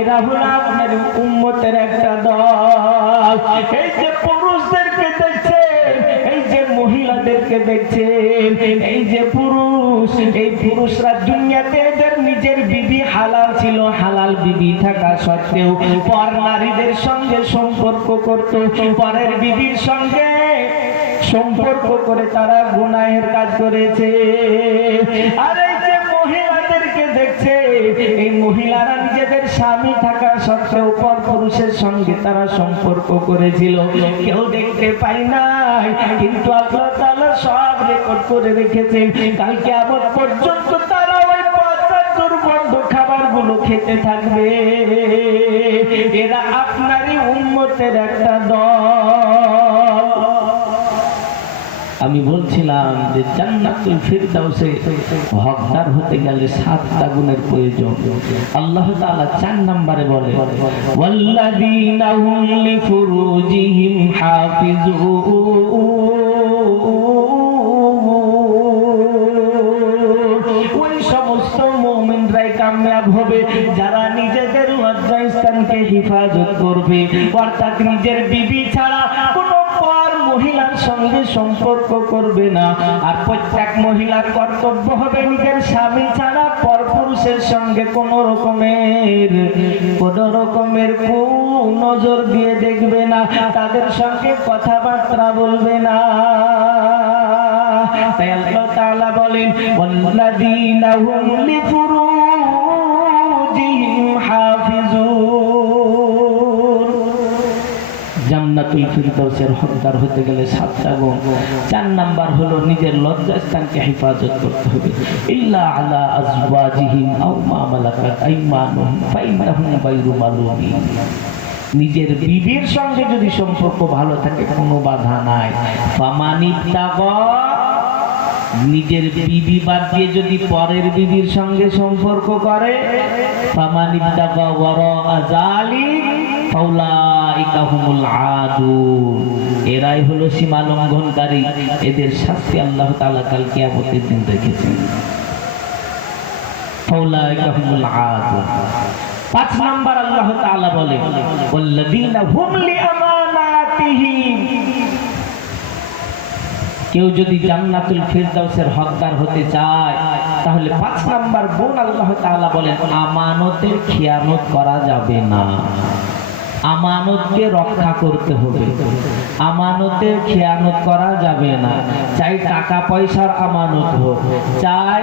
এরা হলো আপনার উম্মতের একটা দল। এই যে পুরুষদেরকে দেখছেন, এই যে মহিলাদেরকে দেখছেন, এই যে পুরুষ, এই পুরুষরা দুনিয়াতে এদের নিজের বিবি হালাল ছিল, হালাল বিবি থাকা সত্ত্বেও পর নারীদের সঙ্গে সম্পর্ক করত, পরের বিবির সঙ্গে সম্পর্ক করে তারা গুনাহের কাজ করেছে। আর এই যে মহিলাদেরকে দেখছে, এই মহিলারা নিজেদের স্বামী থাকা সত্ত্বেও পর পুরুষের সঙ্গে তারা সম্পর্ক করেছিল, কেউ দেখতে পায় নাই, কিন্তু আল্লাহ তাআলা সব রেকর্ড করে রেখেছেন। কাল কিয়ামত পর্যন্ত তারা ওই পচা দুর্গন্ধ খাবারগুলো খেতে থাকবে। এরা আপনারই উম্মতের একটা দল। আমি বলছিলাম যে জান্নাতুল ফিরদাউসে হকদার হতে গেলে 7টা গুণের প্রয়োজন। আল্লাহ তাআলা 4 নম্বরে বলে ওয়াল্লাযীনা হুম লিফুরুজিহিম হাফিজুন। ওই সমস্ত মুমিনরাই কামিয়াব হবে যারা নিজেদের লজ্জাস্থানকে হিফাজত করবে, অর্থাৎ নিজের বিবি ছাড়া কোনো মহিলার সঙ্গে সম্পর্ক করবে না। আর প্রত্যেক মহিলার কর্তব্য হবে নিজের স্বামী ছাড়া পরপুরুষের সঙ্গে কোন রকমের নজর দিয়ে দেখবে না, তাদের সঙ্গে কথাবার্তা বলবে না। তাই আল্লাহ তাআলা বলেন ওয়াল্লাযীনা হুম লিফুরুজিহিম হাফিজুন। জান্নাতুল ফিরদাউসের হকদার হতে গেলে 7টা গুণ। 4 নাম্বার হলো নিজের লজ্জাস্থানকে হেফাজত করতে হবে। ইল্লা আলা আজওয়াজিহিম আও মা মালাকাত আইমানুহুম ফাইন্নাহুম গায়রু মালুমিন। নিজের বিবির সঙ্গে যদি সম্পর্ক ভালো থাকে কোনো বাধা নাই। ফামানিত্তাগা, নিজের বিবি বাদ দিয়ে যদি পরের বিবির সঙ্গে সম্পর্ক করে, ফামানিত্তাগা ওয়ারা যালিক ফাউলাইকা হুমুল আদুন, এরাই হলো সীমা লঙ্ঘনকারী। এদের শাস্তি আল্লাহ তাআলা কাল কিয়ামতের দিন রেখেছেন। ফাউলাইকা হুমুল আদুন। 5 নাম্বার আল্লাহ তাআলা বলে ওয়াল্লাযীনা হুম লিআমানাতিহিম। কেউ যদি জান্নাতুল ফিরদাউসের হকদার হতে চায় তাহলে 5 নাম্বার গুণ আল্লাহ তাআলা বলেন আমানতের খিয়ানত করা যাবে না। আমানতকে রক্ষা করতে হবে, আমানতের খেয়ানত করা যাবে না। চাই টাকা পয়সার আমানত হোক, চাই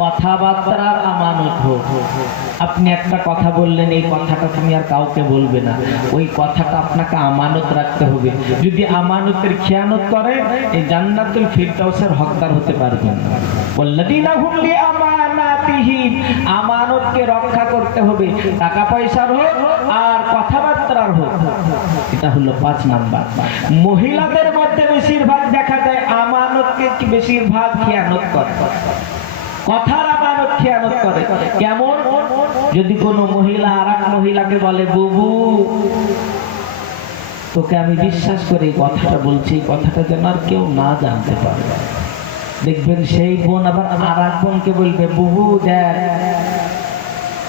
কথাবার্তার আমানত হোক। আপনি একটা কথা বললেন, এই কথাটা তুমি আর কাউকে বলবে না, ওই কথাটা আপনাকে আমানত রাখতে হবে। যদি আমানতের খেয়ানত করে এই জান্নাতুল ফিরদাউসের হকদার হতে পারবেন না। ওয়াল্লাযীনা হুম লিআমানাতিহিম, আমানতকে রক্ষা করতে হবে, টাকা পয়সার হোক আর কথাবার্তার হোক। এটা হলো 5 নাম্বার। মহিলাদের মধ্যে বেশিরভাগ দেখা যায় আমানতকে বেশিরভাগ খেয়ানত করে, কথার আমানত খেয়ানত করে। কেমন? যদি কোনো মহিলা আরেক মহিলাকে বলে বুবু তোকে আমি বিশ্বাস করে এই কথাটা বলছি, এই কথাটা যেন আর কেউ না জানতে পারে। দেখবেন সেই বোন আবার আরেক বোনকে বলবে বুবু দেখ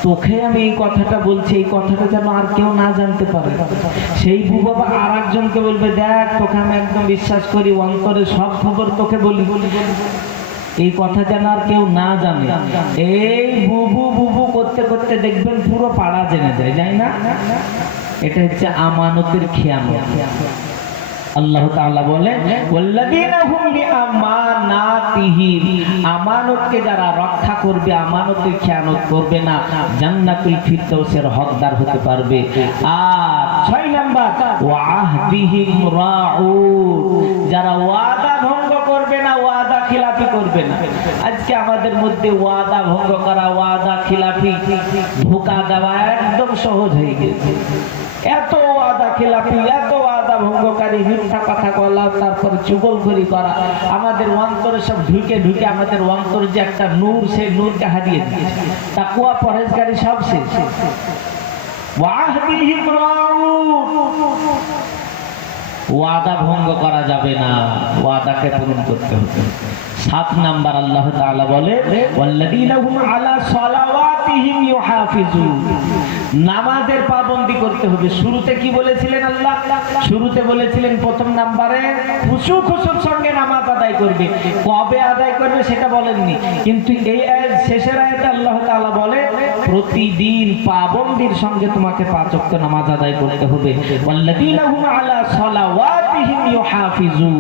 তোকে আমি এই কথাটা বলছি, এই কথাটা যেন আর কেউ না জানতে পারে। সেই বুবু আবার আরেকজনকে বলবে দেখ তোকে আমি একদম বিশ্বাস করি, অন্তরে সব খবর তোকে বলি, এই কথা যেন আর কেউ না জানে। এই বুবু বুবু করতে করতে দেখবেন পুরো পাড়া জেনে যায়, যাই না? এটা হচ্ছে আমানতের খেয়ানত। আল্লাহ তাআলা বলেন ওয়াল্লাযীনা হুম লিআমানাতিহিম, আমানতকে যারা রক্ষা করবে, আমানতের খেয়ানত করবে না, জান্নাতুল ফিরদাউসের হকদার হতে পারবে। আর 6 নাম্বার ওয়াহদিহিম রাউন, যারা ওয়াদা ভঙ্গ করবে না, ওয়াদা খিলাফি করবে না। আজকে আমাদের মধ্যে ওয়াদা ভঙ্গ করা, ওয়াদা খিলাফি, ধোঁকা দেওয়া একদম সহজ হয়ে গেছে। এত ওয়াদা খিলাফি, এত ওয়াদা ভঙ্গকারী, মিথ্যা কথা বলা, তারপরে চুগলখড়ি করা আমাদের অন্তরে সব ঢুকে ঢুকে আমাদের অন্তরে যে একটা নূর, সেই নূরকে হারিয়ে দিয়েছে। তাকওয়া পরহেজগারি সব শেষ। ওয়াহদিহিম রাউন, ওয়াদা ভঙ্গ করা যাবে না, ওয়াদাকে পূরণ করতে হবে। 7 নাম্বার আল্লাহ তাআলা বলে ওয়াল্লাযীনা হুম আলা সালাওয়াতিহিম ইউহাফিজুন, নামাজের পাবন্দি করতে হবে। শুরুতে কি বলেছিলেন আল্লাহ? শুরুতে বলেছিলেন প্রথম নাম্বারে খুশুর সঙ্গে নামাজ আদায় করবে। কবে আদায় করবে সেটা বলেননি, কিন্তু এই শেষের আয়াতে আল্লাহ তাআলা বলে প্রতিদিন পাবন্দির সঙ্গে তোমাকে 5 ওয়াক্ত নামাজ আদায় করতে হবে। ওয়াল্লাযীনা হুম আলা সালাওয়াতিহিম ইউহাফিজুন।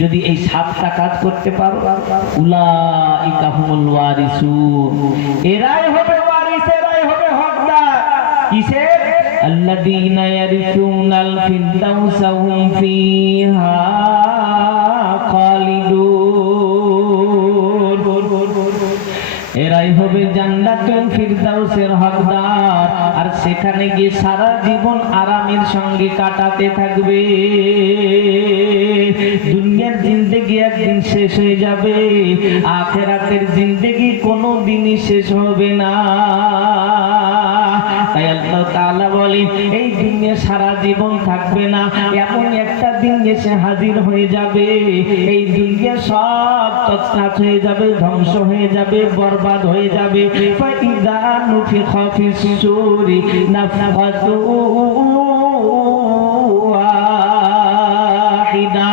যদি এই 7টা কাজ করতে পারো, উলাইকা হুমুল ওয়ারিসুন, এরাই হবে ওয়ারিস, এরাই হবে হকদার। কিসের? আল্লাযীনা ইয়ারিসুনাল ফিরদাউসা হুম ফিহা খালিদুন। এরাই হবে জান্নাতুল ফিরদাউসের হকদার, আর সেখানে গিয়ে সারা জীবন আরামের সঙ্গে কাটাতে থাকবে। দুনিয়ার জিন্দেগি একদিন শেষ হয়ে যাবে, আখিরাতের জিন্দেগি কোনো দিনই শেষ হবে না। তাই আল্লাহ তাআলা বলেন এই দুনিয়া সারা জীবন থাকবে না, এমন একটা দিন এসে হাজির হয়ে যাবে এই দুনিয়া সব তছনছ হয়ে যাবে, ধ্বংস হয়ে যাবে, বরবাদ হয়ে যাবে। ফাইদা নুফিখা ফিস সূরি নাফখাতু ওয়াহিদা।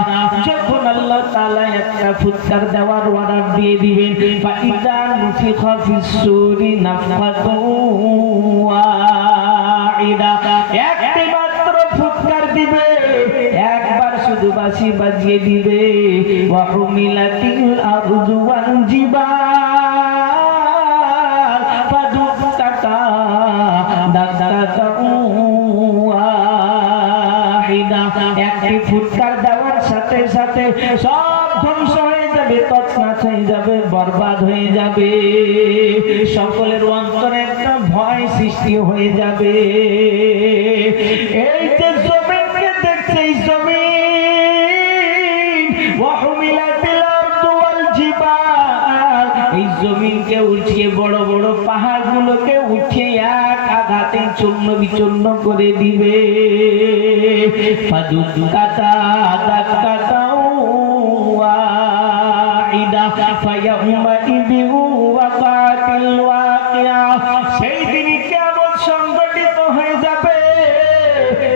যখন আল্লাহ তাআলা একটা ফুৎকার দেওয়ার অর্ডার দিয়ে দিবেন, ফাইদা নুফিখা ফিস সূরি নাফখাতু ওয়াহিদা, একটি মাত্র ফুৎকার দিবে, একবার শুধু বাঁশি বাজিয়ে দিবে। ওয়া হুমিলাতিল আরযু ওয়াল জিবাল ফাদুক্কাতা দাক্কাতান ওয়াহিদা। একটি ফুৎকার দেওয়ার সাথে সাথে সব ধ্বংস হয়ে যাবে, তছনছ হয়ে যাবে, বরবাদ হয়ে যাবে। সকলের অন্তরে একটা ভয় সৃষ্টি হয়ে যাবে। এই যে জমিনকে দেখছে, এই জমিন ওয়া হুমিলাতিল আরযু ওয়াল জিবাল, এই জমিনকে উঠিয়ে বড় বড় পাহাড়গুলোকে উঠিয়ে এক আঘাতে চূর্ণ বিচূর্ণ করে দিবে। ফাদুক্কাতা দাক্কাতা ওয়াহিদা ফায়াউমাইযিন ওয়াকাতিল ওয়াকিয়া। সেই দিন কিয়ামত সংঘটিত হয়ে যাবে,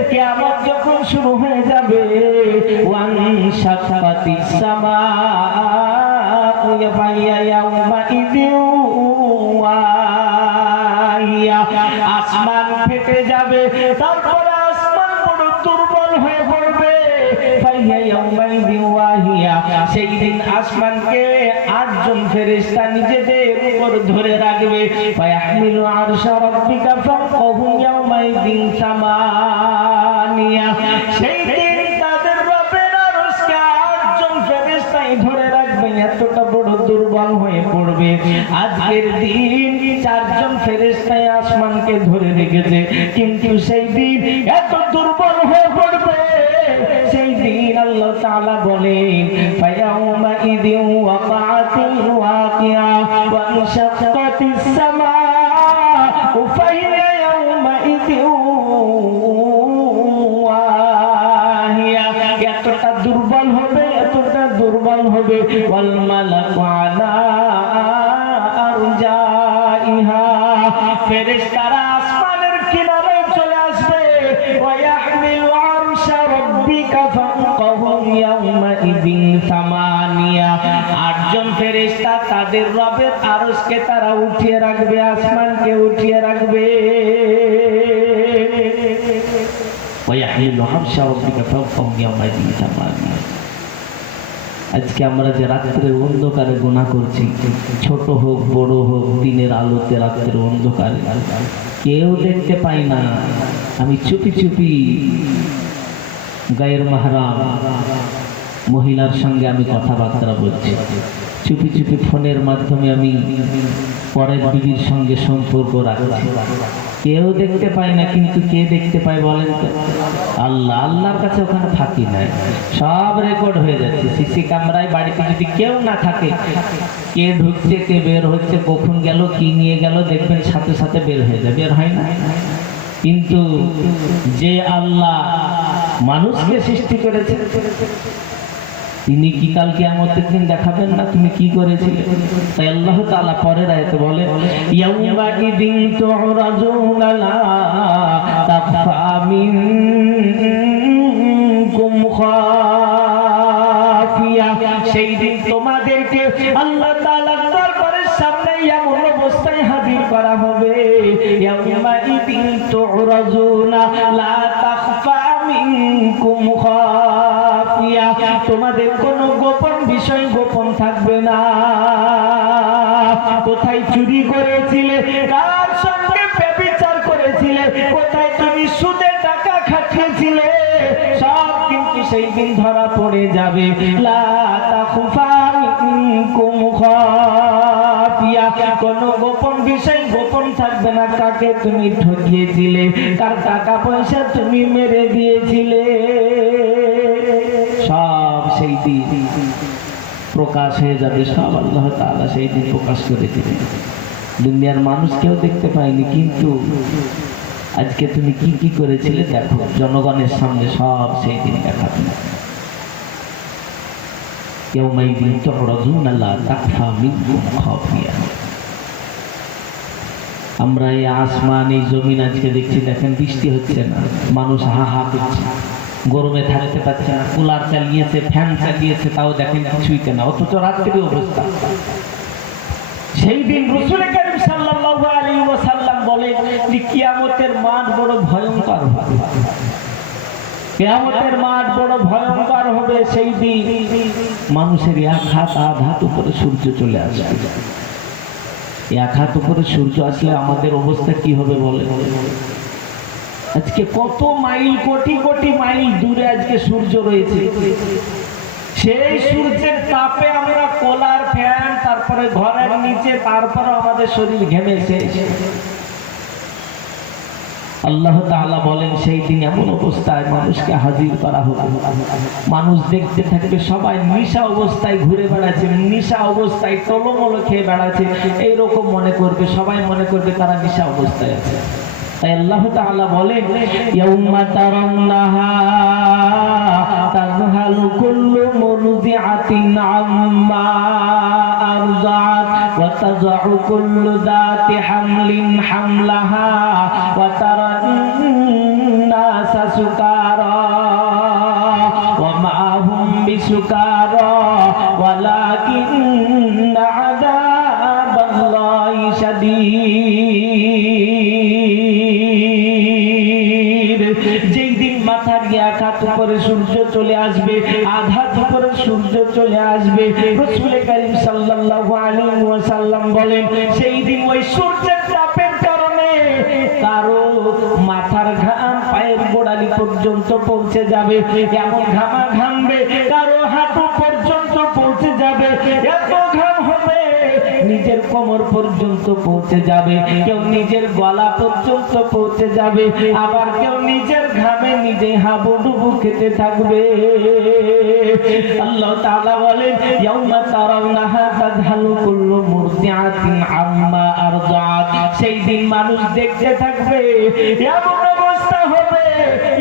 কিয়ামত যখন শুরু হয়ে যাবে। ওয়ানশাক্কাতিস সামাউ ফায়াউমাইযিন ওয়াহিয়া, আসমান ফেটে যাবে, তারপরে আসমান বড় দুর্বল হয়ে পড়বে। ফায়াউমাইযিন ওয়াহিয়া, সেই দিন আসমানকে 8 জন ফেরেশতা নিজেদের উপর ধরে রাখবে। ফায়াহমিলু আরশা রাব্বিকা ফাওকাহুম ইয়াওমাইযিন সামানিয়া, সেই দিন তাদের রবের আরশকে 8 জন ফেরেশতাই ধরে রাখবে, এতটা বড় দুর্বল হয়ে পড়বে। আজকের দিন 4 জন ফেরেশতাই আসমানকে ধরে রেখেছে, কিন্তু সেই দিন এত দুর্বল হয়ে পড়বে। সেই দিন আল্লাহ তাআলা বলেন ফায়াউমাইযিন ওয়াকাতিল ওয়াকিয়া ওয়া ইনশাক্কাতিস সামাউ ফাহিয়া ইয়াউমাইযিন ওয়াহিয়া। এতটা দুর্বল হবে, এতটা দুর্বল হবে। ওয়াল মালাকু আলা আরজাইহা, ফেরেশতারা আসমানের কিনারে চলে আসবে। ওয়া ইয়াহমিলু আরশা রাব্বিকা ফাওকাহুম ইয়াওমাইযিন সামানিয়া, 8 জন ফেরেশতা তাদের রবের আরশকে তারা উঠিয়ে রাখবে, আসমানকে উঠিয়ে রাখবে। ওয়া ইয়াহমিলু আরশা রাব্বিকা ফাওকাহুম ইয়াওমাইযিন সামানিয়া। আজকে আমরা যে রাত্রের অন্ধকারে গুনাহ করছি, ছোট হোক বড় হোক, দিনের আলোতে রাত্রের অন্ধকারে, কেউ দেখতে পাই না। আমি চুপি চুপি গায়ের মাহরাম মহিলার সঙ্গে আমি কথাবার্তা বলছি, চুপি চুপি ফোনের মাধ্যমে আমি পরের বিবির সঙ্গে সম্পর্ক রাখছি, কেউ দেখতে পায় না। কিন্তু কে দেখতে পায় বলেন তো? আল্লাহ। আল্লাহর কাছে ওখানে ফাঁকি নাই, সব রেকর্ড হয়ে যাচ্ছে। সিসি ক্যামেরায় বাড়িতে যদি কেউ না থাকে, কে ঢুকছে কে বের হচ্ছে, কখন গেল, কি নিয়ে গেল, দেখবেন সাথে সাথে বের হয়ে যাবে, বের হয় না। কিন্তু যে আল্লাহ মানুষকে সৃষ্টি করেছে, তিনি কি কাল কিয়ামতের দিন দেখাবেন না তুমি কি করেছিলে? তাই আল্লাহ তাআলা পরের আয়াতে বলে ইয়াউমা ইদিন তুরাজুনা লা তাখফা মিনকুম খাফিয়া। সেই দিন তোমাদেরকে আল্লাহ তাআলার দরবারের সামনে এমন অবস্থায় হাজির করা হবে ইয়াউমা ইদিন তুরাজুনা লা তাখফা মিনকুম খাফিয়া। তোমাদের কোনো গোপন বিষয় গোপন থাকবে না। কোথায় চুরি করেছিলে, কার সঙ্গে ব্যভিচার করেছিলে, কোথায় তুমি সুদে টাকা খাটিয়েছিলে, সব কিন্তু সেই দিন ধরা পড়ে যাবে। লা তাখফা মিনকুম খাফিয়া। কোনো গোপন বিষয় গোপন থাকবে না। কাকে তুমি ঠকিয়েছিলে, কার টাকা পয়সা তুমি মেরে দিয়েছিলে, সব সেই দিন প্রকাশ হয়ে যাবে। সব আল্লাহ তাআলা সেই দিন প্রকাশ করে দিবেন। দুনিয়ার মানুষ কেউ দেখতে পায়নি, কিন্তু আজকে তুমি কি কি করেছিলে দেখো, জনগণের সামনে সব সেই দিন দেখাবে। ইয়াউমাইদিন তুরাজুনা লা তাখফা মিনকুম খাফিয়া। আমরা এই আসমান, এই জমিন আজকে দেখছি, দেখেন বৃষ্টি হচ্ছে না, মানুষ হা হা করছে, গরমে থাকতে পারছে না, কুলার চালিয়েছে, ফ্যান চালিয়েছে, তাও দেখেন কিছুই কেনা, অথচ রাত্রির অবস্থা। সেই দিন রাসূল কারীম সাল্লাল্লাহু আলাইহি ওয়াসাল্লাম বলেন যে কিয়ামতের মাঠ বড় ভয়ঙ্কর হবে। কিয়ামতের মাঠ বড় ভয়ঙ্কর হবে। সেই দিন মানুষের এক হাত আধ হাত উপরে সূর্য চলে আসবে। এক হাত উপরে সূর্য আসলে আমাদের অবস্থা কি হবে বলে? আজকে কত মাইল, কোটি কোটি মাইল দূরে আজকে সূর্য রয়েছে। সেই সূর্যের তাপে আমরা কোলার, ফ্যান, তারপরে ঘরের নিচে, তারপরে আমাদের শরীর ঘেমেছে। আল্লাহ তাআলা বলেন সেই দিন এমন অবস্থায় মানুষকে হাজির করা হবে, মানুষ দেখতে থাকবে সবাই নিশা অবস্থায় ঘুরে বেড়াচ্ছে, নিশা অবস্থায় টলমল খেয়ে বেড়াচ্ছে, এইরকম মনে করবে, সবাই মনে করবে তারা নিশা অবস্থায় আছে। তাই আল্লাহ তাআলা বলেন ইয়াউমা তারান্নাহা তাযহালু কুল্লু মুরদিআতিন আম্মা আরযাআত ওয়া তাযউ কুল্লু যাতি হামলিন হামলাহা ওয়া তারান নাসা সুকারা ওয়া মা হুম বিসুকারা ওয়ালাকিন্না আযাবাল্লাহি শাদীদ। যেই দিন মাথার এক হাত উপরে সূর্য চলে আসবে, আধা উপরে সূর্য চলে আসবে, রাসূল কারীম সাল্লাল্লাহু আলাইহি ওয়াসাল্লাম বলেন সেই দিন ওই সূর্যের তাপের কারণে কারো মাথার ঘাম পায়ের গোড়ালি পর্যন্ত পৌঁছে যাবে, এমন ঘামা ঘামবে, কারো হাঁটু পর্যন্ত পৌঁছে যাবে, এত ঘাম হবে নিজের কোমর পর্যন্ত পৌঁছে যাবে, কেউ নিজের গলা পর্যন্ত পৌঁছে যাবে, আবার কেউ নিজের ঘামে নিজে হাবুডুবু খেতে থাকবে। আল্লাহ তাআলা বলেন ইয়াউমা তারাউনাহা তাযহালু কুল্লু মুরদিআতিন আম্মা আরযাআত। সেই দিন মানুষ দেখতে থাকবে, এমন অবস্থা হবে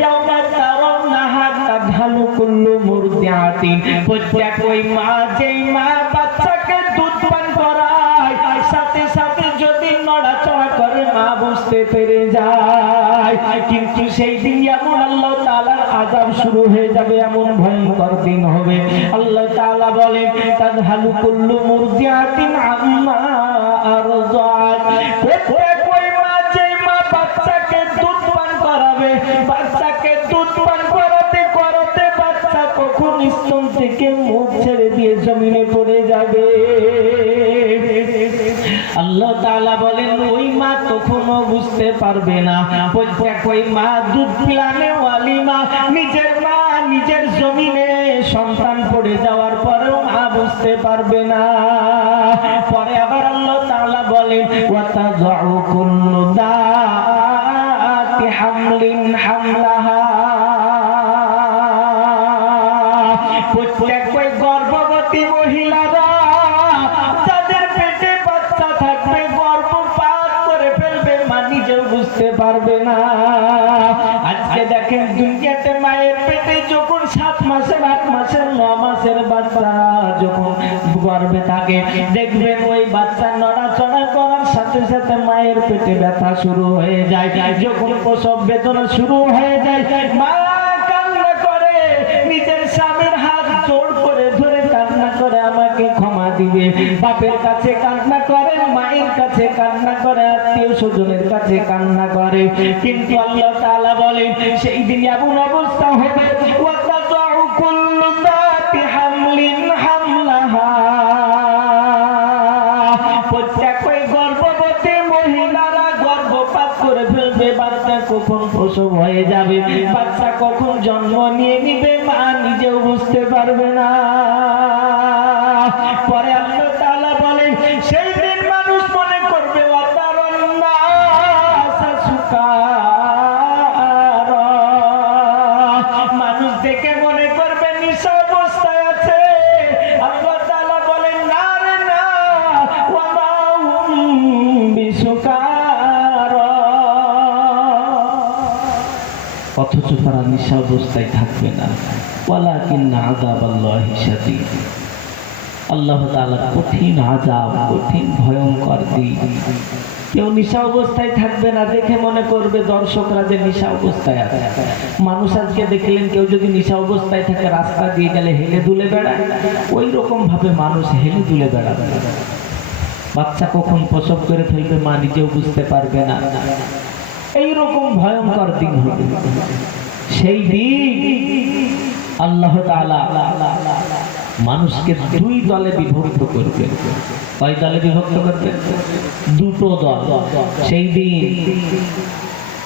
ইয়াউমা তারাউনাহা তাযহালু কুল্লু মুরদিআতিন। প্রত্যেক ওই মা, যেই মা বাচ্চাকে দুধ পান করায়, সাথে সাথে যদি নড়াচড়া করে মা বুঝতে পেরে যায়, কিন্তু সেই দিন এমন আল্লাহ তাআলার আযাব শুরু হয়ে যাবে, এমন ভয়ঙ্কর দিন হবে। আল্লাহ তাআলা বলেন তাযহালু কুল্লু মুরদিআতিন আম্মা আরযাআত। প্রত্যেক ওই মা, যেই মা বাচ্চাকে দুধ পান করাবে, বাচ্চাকে দুধ পান করাতে করাতে বাচ্চা কখন স্তন থেকে মুখ ছেড়ে দিয়ে জমিনে পড়ে যাবে। আল্লাহ তাআলা বলেন ওই মা তখনও বুঝতে পারবে না। প্রত্যেক ওই মা, দুধ পিলানে ওয়ালি মা, নিজের মা নিজের জমিনে সন্তান পড়ে যাওয়ার পরেও মা বুঝতে পারবে না। পরে আবার আল্লাহ তাআলা বলেন ওয়া তাযউ কুল্লু যাতি হামলিন হামলাহা। প্রত্যেক ওই গর্ভবতী মহিলারা যাদের পেটে বাচ্চা থাকবে, গর্ভপাত করে ফেলবে, মা নিজেও বুঝতে পারবে না। আজকে আজকে দেখেন দুনিয়াতে মায়ের পেটে যখন 7 মাসের 8 মাসের 9 মাসের বাচ্চা যখন গর্ভে থাকে, দেখবেন ওই বাচ্চা নড়াচড়া করার সাথে সাথে মায়ের পেটে ব্যথা শুরু হয়ে যায়। যখন প্রসব বেদনা শুরু হয়ে যায়, মা কান্না করে, নিজের স্বামীর হাত জোড় করে ধরে কান্না করে আমাকে ক্ষমা দিবে। বাপের কাছে কান্না করে, মায়ের কাছে কান্না করে, আত্মীয় স্বজনের কাছে কান্না করে। কিন্তু আল্লাহ তাআলা বলেন সেই দিন এমন অবস্থা হবে, ওয়াতাযাউ কুল্লু যাতি হামলিন হামলাহা, প্রত্যেক ওই গর্ভবতী মহিলারা গর্ভপাত করে ফেলবে। বাচ্চা কখন প্রসব হয়ে যাবে, বাচ্চা কখন জন্ম নিয়ে নিবে, মা নিজেও বুঝতে পারবে না। পরে আল্লাহ তাআলা বলেন সেই দিন মানুষ মনে করবে মানুষ দেখে মনে করবে নিশা অবস্থায় আছে। আল্লাহ তাআলা বলেন না রে না, ওয়া মা হুম বিসুকারা, অথচ তারা নিশা অবস্থায় থাকবে না। ওয়ালাকিন্না আযাবাল্লাহি শাদীদ, আল্লাহ তাআলার কঠিন আযাব, কঠিন ভয়ঙ্কর দিন। কেউ নিশা অবস্থায় থাকবে না, দেখে মনে করবে দর্শকরা যে নিশা অবস্থায় আছে। মানুষ আজকে দেখলেন কেউ যদি নিশা অবস্থায় থাকে রাস্তা দিয়ে গেলে হেলে দুলে বেড়ায়, ওই রকম ভাবে মানুষ হেলে দুলে বেড়াবে। বাচ্চা কখন প্রসব করে ফেলবে মা নিজেও বুঝতে পারবে না। এইরকম ভয়ঙ্কর দিন হবে। সেই দিন আল্লাহ তাআলা মানুষকে 2 দলে বিভক্ত করবে। কয় দলে বিভক্ত করবে? 2টো দল। সেই দিন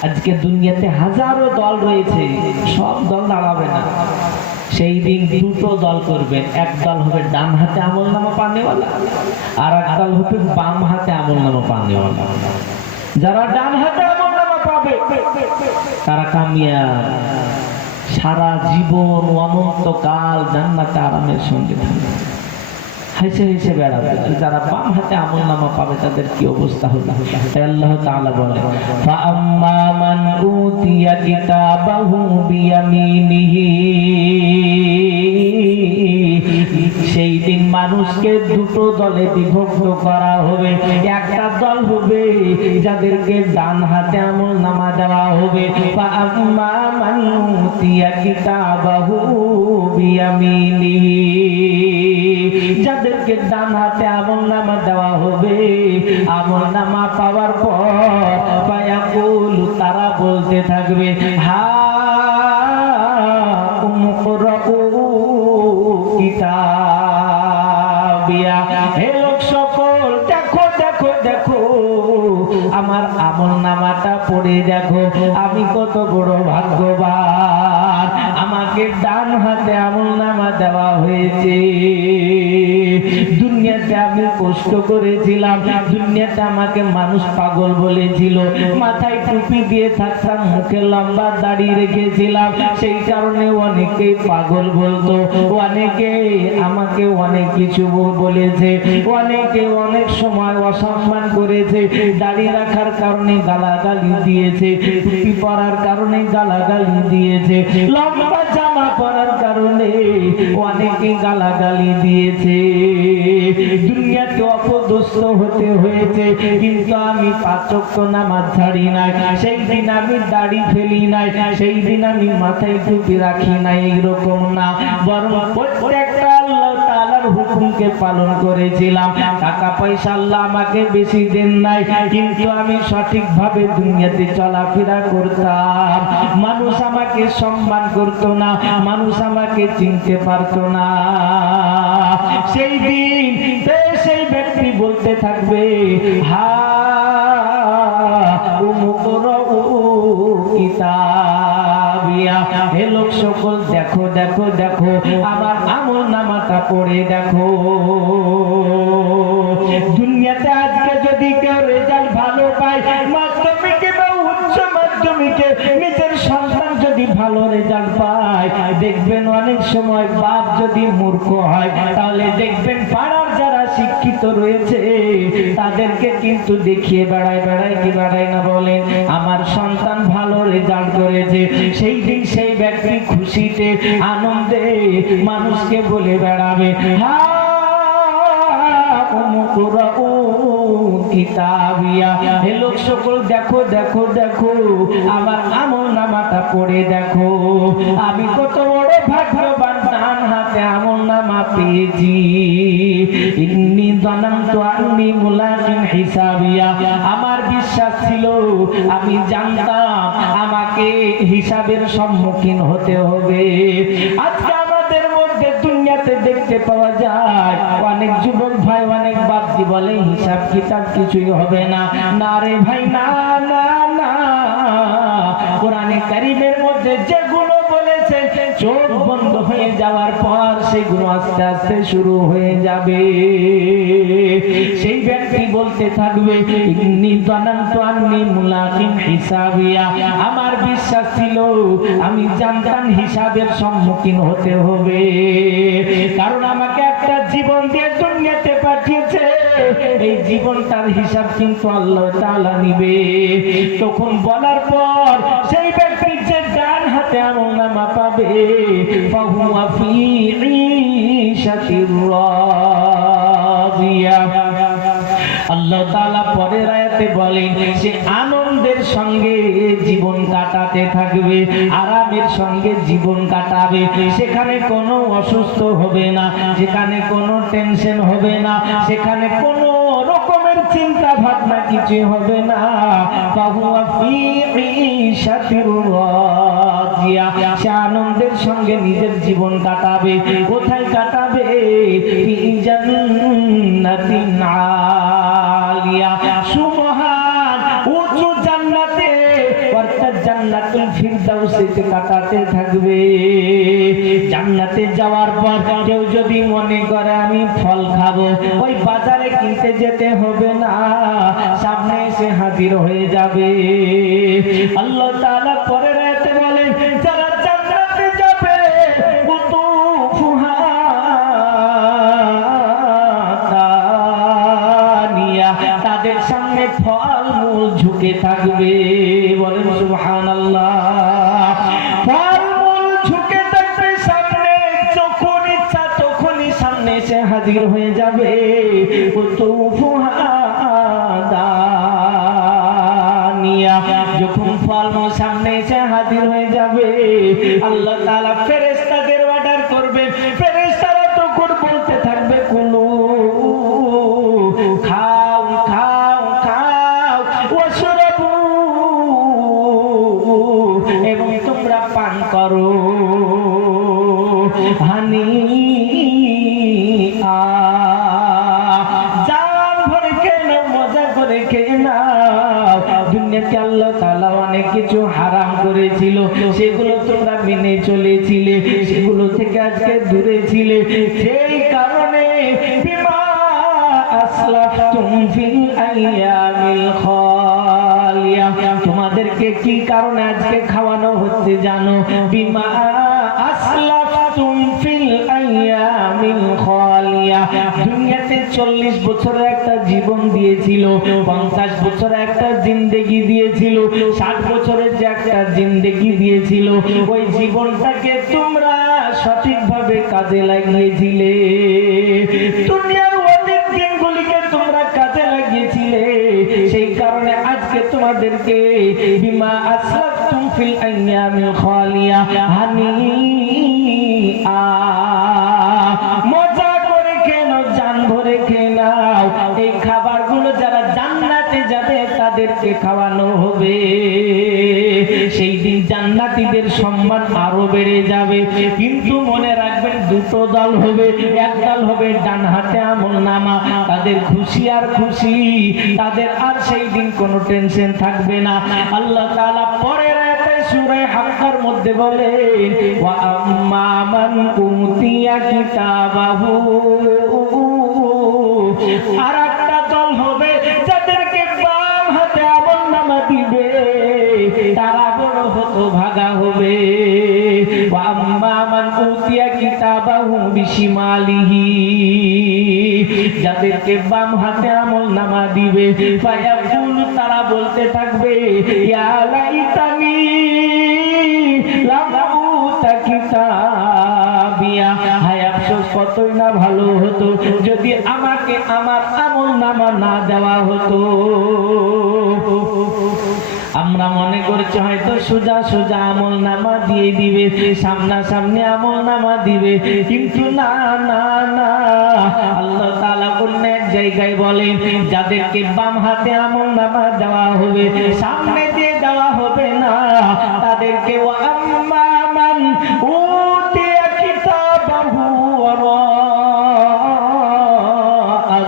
আজকে দুনিয়াতে হাজারো দল রয়েছে, সব দল দাঁড়াবে না। সেই দিন 2টো দল করবেন। এক দল হবে ডান হাতে আমলনামা পানেওয়ালা, আর এক দল হবে বাম হাতে আমলনামা পানেওয়ালা। যারা ডান হাতে আমলনামা পাবে তারা কামিয়াব, সারা জীবন অনন্তকাল জান্নাতে আরামের সঙ্গে থাকবে, হেসে হেসে বেড়াবে। যারা বাম হাতে আমলনামা পাবে তাদের কি অবস্থা হবে? তাই আল্লাহ তাআলা বলে ফাআম্মা মান উতিয়া কিতাবাহু বিয়ামিনিহি, সেই দিন মানুষকে 2টো দলে বিভক্ত করা হবে। একটা দল হবে যাদেরকে ডান হাতে আমলনামা দেওয়া হবে, ফাআম্মা মান উতিয়া কিতাবাহু বিয়ামিনিহি, যাদেরকে ডান হাতে আমলনামা দেওয়া হবে, আমলনামা পাওয়ার পর ফায়াকুলু, তারা বলতে থাকবে হা উমকুরউ কিতাবিয়া, হে লোক সকল দেখো দেখো দেখো আমার আমলনামাটা পড়ে দেখো, আমি কত বড় ভাগ্যবান, আমাকে ডান হাতে আমলনামা দেওয়া হয়েছে। দুনিয়াতে আমি কষ্ট করেছিলাম, দুনিয়াতে আমাকে মানুষ পাগল বলেছিল, মাথায় টুপি দিয়ে থাকতাম, মুখে লম্বা দাড়ি রেখেছিলাম, সেই কারণে অনেকেই পাগল বলতো, অনেকে আমাকে অনেক কিছু বলেছে, অনেকে অনেক সময় অসম্মান করেছে, দাড়ি রাখার কারণে গালাগালি দিয়েছে, টুপি পরার কারণে গালাগালি দিয়েছে, লম্বা জামা পরার কারণে অনেকে গালাগালি দিয়েছে। দুনিয়াতে অপদস্থ হতে হয়েছে, কিন্তু আমি 5 ওয়াক্ত নামাজ ছাড়ি নাই, সেই দিন আমি দাড়ি ফেলি নাই, সেই দিন আমি মাথায় টুপি রাখি নাই, এইরকম না, বরং প্রত্যেকটা আল্লাহ তাআলার হুকুমকে পালন করেছিলাম। টাকা পয়সা আল্লাহ আমাকে বেশি দেন নাই, কিন্তু আমি সঠিকভাবে দুনিয়াতে চলাফেরা করতাম। মানুষ আমাকে সম্মান করতো না, মানুষ আমাকে চিনতে পারতো না। সেই দিন সেই ব্যক্তি বলতে থাকবে হা উমকুরউ কিতাবিয়া, হে লোক সকল দেখো দেখো দেখো আমার আমলনামাটা পড়ে দেখো। দুনিয়াতে আজকে যদি কেউ রেজাল্ট ভালো পায়, মাধ্যমিকে বা উচ্চ মাধ্যমিকে নিজের সন্তান যদি ভালো রেজাল্ট পায়, দেখবেন অনেক সময় বাপ যদি মূর্খ হয়, তাহলে দেখবেন পাড়ার যারা শিক্ষিত রয়েছে তাদেরকে কিন্তু দেখিয়ে বেড়ায় কি বেড়ায় না বলেন, আমার সন্তান ভালো রেজাল্ট করেছে, সেই দিন সেই ব্যক্তি খুশিতে আনন্দে মানুষকে বলে বেড়াবে, কিতাবিয়া, হে লোক সকল দেখো দেখো দেখো আমার আমলনামাটা পড়ে দেখো, আমি কত বড় ভাগ্যবান, ডান হাতে আমলনামা পেয়েছি। ইন্নী যানানতু আন্নী মুলাকিন হিসাবিয়া, আমার বিশ্বাস ছিল, আমি জানতাম আমাকে হিসাবের সম্মুখীন হতে হবে। আজকে আমাদের মধ্যে দুনিয়াতে দেখতে পাওয়া যায় অনেক যুবক ভাই, অনেক বাপজি বলে হিসাব কিতাব কিছুই হবে না। না রে ভাই, না না না, কোরআনে কারীমের মধ্যে যেগুলো বলেছে চোখ বন্ধ হয়ে যাওয়ার পর সেগুলো আস্তে আস্তে শুরু হয়ে যাবে। সেই ব্যক্তি বলতে থাকবে, ইন্নী যানানতু আন্নী মুলাকিন হিসাবিয়া, আমার বিশ্বাস ছিল, আমি জানতাম হিসাবের সম্মুখীন হতে হবে, কারণ আমাকে একটা জীবন দিয়ে দুনিয়াতে পাঠিয়েছে, এই জীবনটার হিসাব কিন্তু আল্লাহ তাআলা নিবে। তখন বলার পর সেই ব্যক্তি যে ডান হাতে আমলনামা পাবে, ফাহুয়া ফি ঈশাতির রাদিয়া, আল্লাহ তাআলা পরের আয়াতে বলেন সে আনন্দের সঙ্গে জীবন কাটাতে থাকবে, আরামের সঙ্গে জীবন কাটাবে, সেখানে কোনো অসুস্থ হবে না, সেখানে কোনো টেনশন হবে না, সেখানে কোনো রকমের চিন্তা ভাবনা কিছু হবে না। ফাহুয়া ফি ঈশাতির রাদিয়া, সে আনন্দের সঙ্গে নিজের জীবন কাটাবে। কোথায় কাটাবে? ফি জান্নাতিন আলিয়া, সুমহান উঁচু জান্নাতে, অর্থাৎ জান্নাতুল ফিরদাউসে কাটাতে থাকবে। জান্নাতে যাওয়ার পর কেউ যদি মনে করে আমি ফল খাবো, ওই বাজারে কিনতে যেতে হবে না, সামনে এসে হাজির হয়ে যাবে। আল্লাহ তাআলা পরের আয়াতে বলেন, যারা জান্নাতে যাবে কুতুফুহা দানিয়া, তাদের সামনে ফলমূল ঝুঁকে থাকবে। বলেন সুবহানাল্লাহ। ফলমূল ঝুঁকে থাকবে সামনে, যখন ইচ্ছা তখনই সামনে এসে হাজির হয়ে যাবে। কুতুফুহা দানিয়া, যখন ফলমূল সামনে এসে হাজির হয়ে যাবে, আল্লাহ তাআলা ফেরেশতাদের অর্ডার করবে, ফেরেশতারা তখন বলতে থাকবে, কুলু, খাও খাও খাও, ওয়াশরাবু, এবং তোমরা পান করো, হানিআ, জান ভরে খেয়ে নাও, মজা করে খেয়ে নাও। দুনিয়াতে আল্লাহ তাআলা অনেক কিছু হারাম করেছিল, সেগুলো তোমরা মেনে চলেছিলে, সেগুলো থেকে আজকে দূরে ছিলে, সেই কারণে বিমা আসলাফতুম ফিল আইয়ামিল খালিয়া, তোমাদেরকে কি কারণে আজকে খাওয়ানো হচ্ছে জানো? বিমা আসলাফতুম ফিল আইয়ামিল খালিয়া, দুনিয়াতে 40 বছরের একটা জীবন দিয়েছিল, 50 বছরের একটা জিন্দেগি দিয়েছিল, 60 বছরের যে একটা জিন্দেগি দিয়েছিল, ওই জীবনটাকে তোমরা সঠিকভাবে কাজে লাগিয়েছিলে, দুনিয়ার অনেক দিনগুলিকে তোমরা কাজে লাগিয়েছিলে, সেই কারণে আজকে তোমাদেরকে বিমা আসলাফতুম ফিল আইয়ামিল খালিয়া হানিআ, মজা করে খেয়ে নাও, জান ভরে খেয়ে নাও। এই খাবারগুলো যারা জান্নাতে যাবে তাদেরকে খাওয়ানো হবে, সেই দিন জান্নাতীদের সম্মান আরো বেড়ে যাবে। কিন্তু মনে রাখবেন, দুটো দল হবে, এক দল হবে ডান হাতে আমলনামা, তাদের খুশি আর খুশি, তাদের আর সেই দিন কোনো টেনশন থাকবে না। আল্লাহ তাআলা পরের আয়াতে সূরা হাক্কার মধ্যে বলেন, ওয়া আম্মা মান উতিয়া কিতাবাহু, আর একটা দল হবে যাদেরকে বাম হাতে আমলনামা দিবে, তারা বড় হতভাগা হবে। ওয়া আম্মা মান উতিয়া কিতাবাহু বিশিমালিহি, যাদেরকে বাম হাতে আমলনামা দিবে, ফায়াকুল, তারা বলতে থাকবে, ইয়া লাইতানি লাম উতা কিতাবিয়া, হায় আফসোস, কতই না ভালো হতো যদি আমাকে আমার আমলনামা না দেওয়া হতো। আমরা মনে করছি হয়তো সোজা সোজা আমলনামা দিয়ে দিবে, সামনাসামনি আমলনামা দিবে, কিন্তু না না না, আল্লাহ তাআলা কোন এক জায়গায় বলেন, যাদেরকে বাম হাতে আমলনামা দেওয়া হবে, সামনে দিয়ে দেওয়া হবে না, তাদেরকে ওয়া আম্মা মান উতিয়া কিতাবাহু ওয়ারা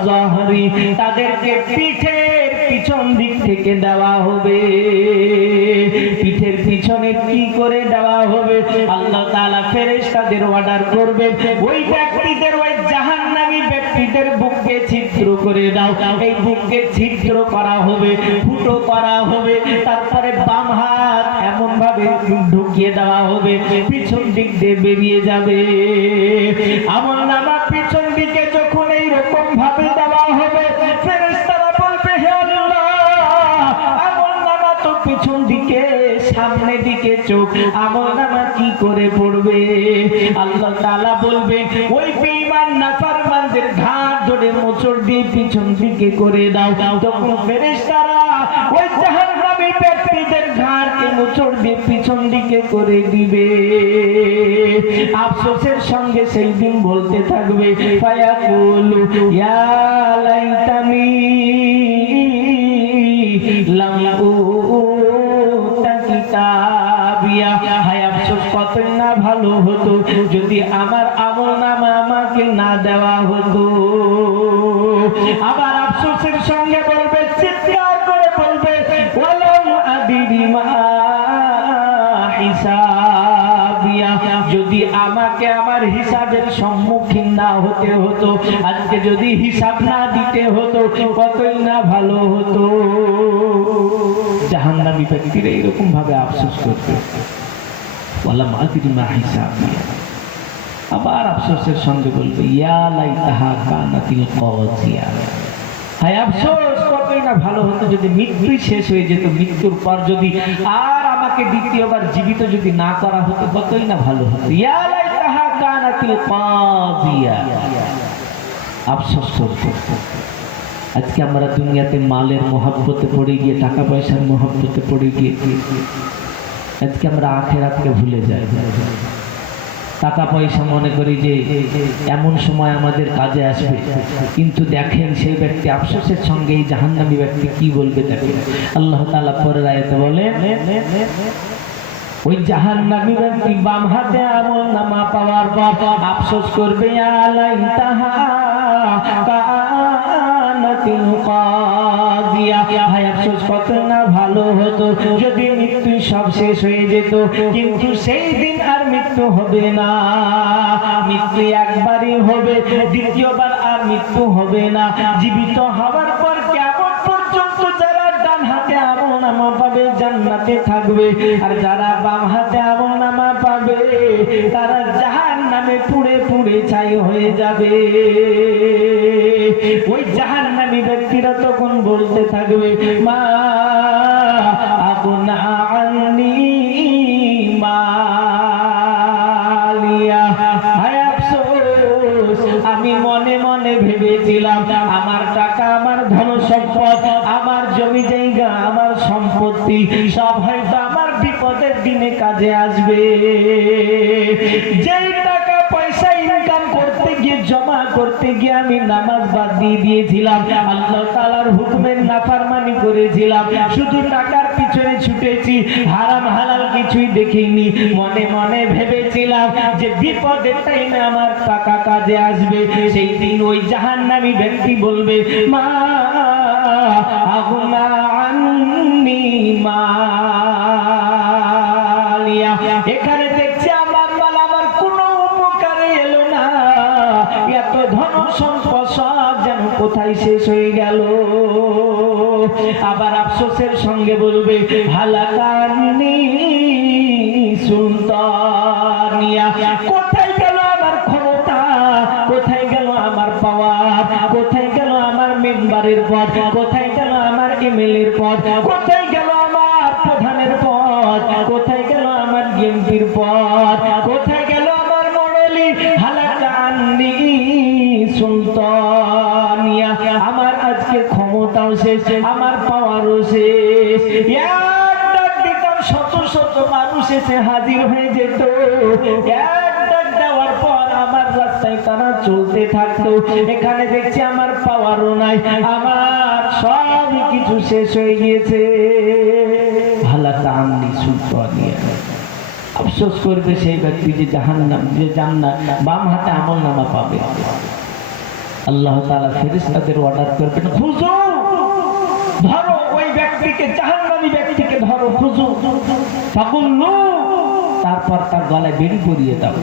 যাহরি, তাদেরকে পিঠের পিছন দিক থেকে দেওয়া হবে। পিঠের পিছনে কি করে দেওয়া হবে? আল্লাহ তাআলা ফেরেশতাদের অর্ডার করবে, ওই ব্যক্তিদের, ওই জাহান্নামী ব্যক্তিদের বুকে ছিদ্র করে দাও। এই বুকে ছিদ্র করা হবে, ফুটো করা হবে, তারপরে বাম হাত এমন ভাবে ঢুকিয়ে দেওয়া হবে, পিছন দিক দিয়ে বেরিয়ে যাবে। আমলনামা পিছন দিকে যখন এইরকম ভাবে দেওয়া হবে, ফেরেশতারা বলবে, হে আল্লাহ, আমলনামা তো পিছন দিকে, সামনে দিকে চোখ, আমলনামা কি করে পড়বে? আল্লাহ তাআলা বলবে, ওই বেঈমান নাফরমানদের ঘাড় ধরে মোচড় দিয়ে পিছন দিকে করে দাও। তখন ফেরেশতারা ওই জাহান্নামী ব্যক্তিদের ঘাড়কে মোচড় দিয়ে পিছন দিকে করে দিবে। আফসোসের সঙ্গে সেই দিন বলতে থাকবে, ফায়াকুলু ইয়া লাইতানি লাম উতা কিতাবিয়া, হায় আফসোস, কতই না ভালো হতো যদি আমার আমলনামা আমাকে না দেওয়া হতো। আবার আফসোসের সঙ্গে বলবে, চিৎকার করে বলবে, ওয়ালাম আদিরি মা হিসাবিয়া, যদি আমাকে আমার হিসাবের সম্মুখীন না হতে হতো, আজকে যদি হিসাব না দিতে হতো, কতই না ভালো হতো। জাহান্নামী ব্যক্তিরা এরকম ভাবে আফসোস করবে, ওয়ালাম আদিরি মা হিসাবিয়া। আবার আফসোসের সঙ্গে বলবে, ইয়া লাইতাহা কানাতিল কাযিয়া, হায় আফসোস, কতই না ভালো হতো যদি মৃত্যু শেষ হয়ে যেত, মৃত্যুর পর যদি আর আমাকে দ্বিতীয়বার জীবিত যদি না করা হতো, কতই না ভালো হতো। ইয়া লাইতাহা কানাতিল কাযিয়া, আফসোস করতে। আজকে আমরা দুনিয়াতে মালের মহব্বতে পড়ে গিয়ে, টাকা পয়সার মহব্বতে পড়ে গিয়ে আজকে আমরা আখিরাতকে ভুলে যাই। টাকা পয়সা মনে করি যে এমন সময় আমাদের কাজে আসবে, কিন্তু দেখেন সেই ব্যক্তি আফসোসের সঙ্গে এই জাহান্নামী ব্যক্তি কি বলবে দেখেন। আল্লাহ তাআলা পরের আয়াতে বলেন, ওই জাহান্নামী ব্যক্তি বাম হাতে আমলনামা পাওয়ার পর আফসোস করবে, ইয়া লাইতাহা কানাতিল কাযিয়া, হায় আফসোস, কত না ভালো হতো যদি মৃত্যু সব শেষ হয়ে যেত, কিন্তু সেই দিন আর মৃত্যু হবে না। মৃত্যু একবারই হবে, দ্বিতীয়বার আর মৃত্যু হবে না। জীবিত হওয়ার পর কিয়ামত পর্যন্ত যারা ডান হাতে আমলনামা পাবে জান্নাতে থাকবে, আর যারা বাম হাতে আমলনামা পাবে তারা জাহান্নামে পুড়ে পুড়ে ছাই হয়ে যাবে। ওই জাহান্নামী ব্যক্তিরা তখন বলতে থাকবে, মা আগুনা আন্নি মালিয়া, হায় আফসোস, আমি মনে মনে ভেবেছিলাম আমার টাকা, আমার ধন সম্পদ, আমার জমি জায়গা, আমার সম্পত্তি সব হয়তো আমার বিপদের দিনে কাজে আসবে। যেই টাকা পয়সা ইনকাম করতে গিয়ে, জমা করতে গিয়ে আমি নামাজ বাদ দিয়ে দিয়েছিলাম, আল্লাহ তাআলার হুকুমের নাফরমানি করেছিলাম, শুধু টাকার পিছনে ছুটেছি, হারাম হালাল কিছুই দেখিনি। মনে মনে ভেবেছিলাম যে বিপদের টাইমে আমার টাকা কাজে আসবে। সেই দিন ওই জাহান্নামী ব্যক্তি বলবে, মা আগুনা আন্নি মালিয়া, এখানে দেখছি আমার মাল আমার কোনো উপকারে এলো না, এত ধন সম্পদ সব যেন কোথায় শেষ হয়ে গেল। আবার আফসোসের সঙ্গে বলবে, হালাকানি কোথায় গেল আমার এমএলএর পদ, কোথায় গেল আমার প্রধানের পদ, কোথায় গেল আমার এমপির পদ, কোথায় গেল আমার মডেলি হালাকান্নি সুলতানিয়া। আমার আজকে ক্ষমতাও শেষ, আমার পাওয়ারও শেষ। এক ডাক দিতাম শত শত মানুষ এসে হাজির হয়ে যেত। এক ডাক দেওয়ার পর আমার রাস্তায় তারা চলতে থাকতো। এখানে দেখছি আমার পাওয়ারও নাই, আমার সব কিছু শেষ হয়ে গিয়েছে। হালাকান্নি সুলতানিয়া। আফসোস করবে সেই ব্যক্তি যে জাহান্নাম, যে জান্নাত বাম হাতে আমলনামা পাবে। আল্লাহ তাআলা ফেরেশতাদের অর্ডার করবেন, খুঁজো, ধরো ওই ব্যক্তিকে, জাহান্নামী ব্যক্তিকে ধরো, খুঁজো, ফাকুল্লু। তারপর তার গলায় বেড়ি পরিয়ে দাও।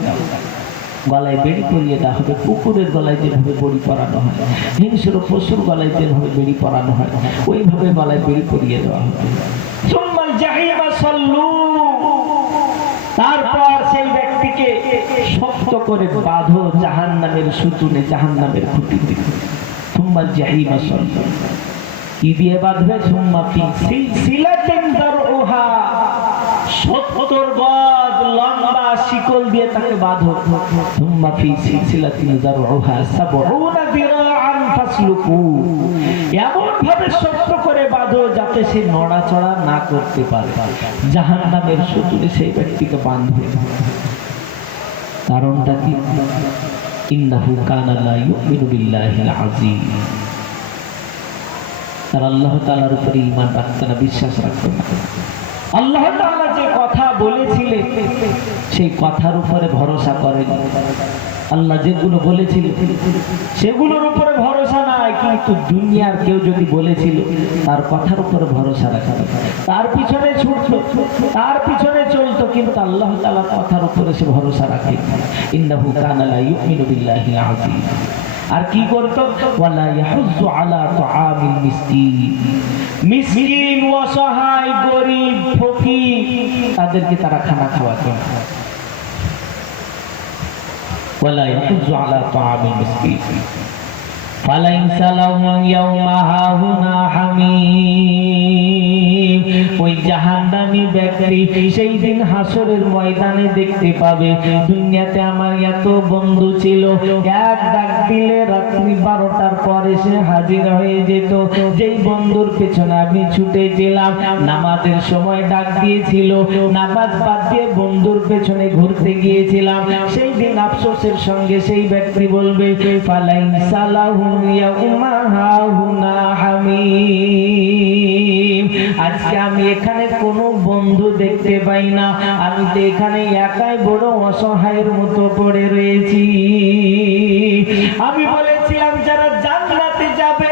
গলায় বেড়ি পরিয়ে দেওয়া হবে। কুকুরের গলায় যেভাবে বেড়ি পরানো হয়, হিংস্র পশুর গলায় যেভাবে বেড়ি পরানো হয়, ওইভাবে গলায় বেড়ি পরিয়ে দেওয়া হবে। সুম্মাল জাহিমা সাল্লু। তারপর সেই ব্যক্তিকে শক্ত করে বাঁধো জাহান্নামের সুতুনে, জাহান্নামের খুঁটিতে। সুম্মাল জাহিমা সাল্লু। কি দিয়ে বাঁধবে? সুম্মা ফি সিলসিলাতিন যারউহা। 70 গজ লম্বা শিকল দিয়ে তাকে বাঁধো। সুম্মা ফি সিলসিলাতিন যারউহা 70 যিরাআন ফাসলুকু। এমন ভাবে শক্ত করে বাঁধো যাতে সে নড়াচড়া না করতে পারে। জাহান্নামের সুতুলে সেই ব্যক্তিকে বাঁধবে। কারণটা কি? ইন্নাহু কানা লা ইউমিনু বিল্লাহিল আযীম। তারা আল্লাহ তাআলার উপরে ঈমান রাখত না, বিশ্বাস রাখত না। আল্লাহ তাআলা যে কথা বলেছিলেন সেই কথার উপরে ভরসা করেন। আল্লাহ যেগুলো বলেছিলেন সেগুলোর উপরে ভরসা নাই, কিন্তু দুনিয়ার কেউ যদি বলেছিল তার কথার উপরে ভরসা রাখত, তার পিছনে ছুটতো, তার পিছনে চলতো, কিন্তু আল্লাহ তাআলার কথার উপরে সে ভরসা রাখে। ইন্নাহু কানা লা ইউমিনু বিল্লাহিল আযীম। আর কি করত? ওয়ালা ইয়াহুজ্জু আলা তুআমিল মিসকিন। মিসকিন, অসহায়, গরীব, ফকির তাদেরকে তারা খানা খাওয়াতো। ওয়ালা ইয়াহুজ্জু আলা তুআমিল মিসকিন ফালাইসা লাহু ইয়াওমা হাহুনা হামীম। ওই জাহান্নামী ব্যক্তি সেই দিন হাসরের ময়দানে দেখতে পাবে, দুনিয়াতে আমার এত বন্ধু ছিল, এক ডাক দিলে রাত্রি 12টার পর এসে হাজির হয়ে যেত। যেই বন্ধুর পেছনে আমি ছুটেছিলাম, নামাজের সময় ডাক দিয়েছিল, নামাজ বাদ দিয়ে বন্ধুর পেছনে ঘুরতে গিয়েছিলাম, সেই দিন আফসোসের সঙ্গে সেই ব্যক্তি বলবে, ফালাইসা লাহু ইয়াওমা হাহুনা হামীম। আজকে আমি এখানে কোনো বন্ধু দেখতে পাই না, আমি তো এখানে একাই বড় অসহায়ের মতো পড়ে রয়েছি। আমি বলেছিলাম যারা জান্নাতে যাবে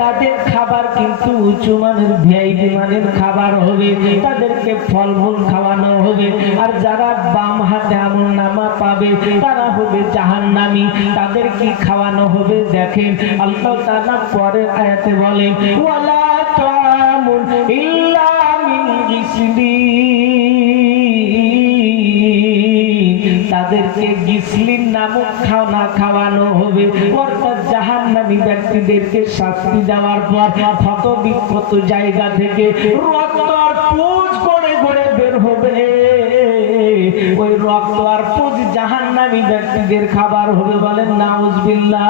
তাদের খাবার কিন্তু উঁচু মানের, ভিআইপি মানের খাবার হবে, তাদেরকে ফলমূল খাওয়ানো হবে। আর যারা বাম হাতে আমলনামা পাবে তারা হবে জাহান্নামী, তাদের কি খাওয়ানো হবে? দেখেন আল্লাহ তাআলা পরের আয়াতে বলেন, ওয়ালা তুআমুন ইল্লা মিন গিসলিন। তাদেরকে গিসলিন নামক খানা খাওয়ানো হবে। অর্থাৎ জাহান্নামী ব্যক্তিদেরকে শাস্তি দেওয়ার পর ক্ষত বিক্ষত জায়গা থেকে রক্ত আর পুঁজ করে করে বের হবে। ওই রক্ত আর পুঁজ জাহান্নামী ব্যক্তিদের খাবার হবে। বলেন নাউজুবিল্লাহ।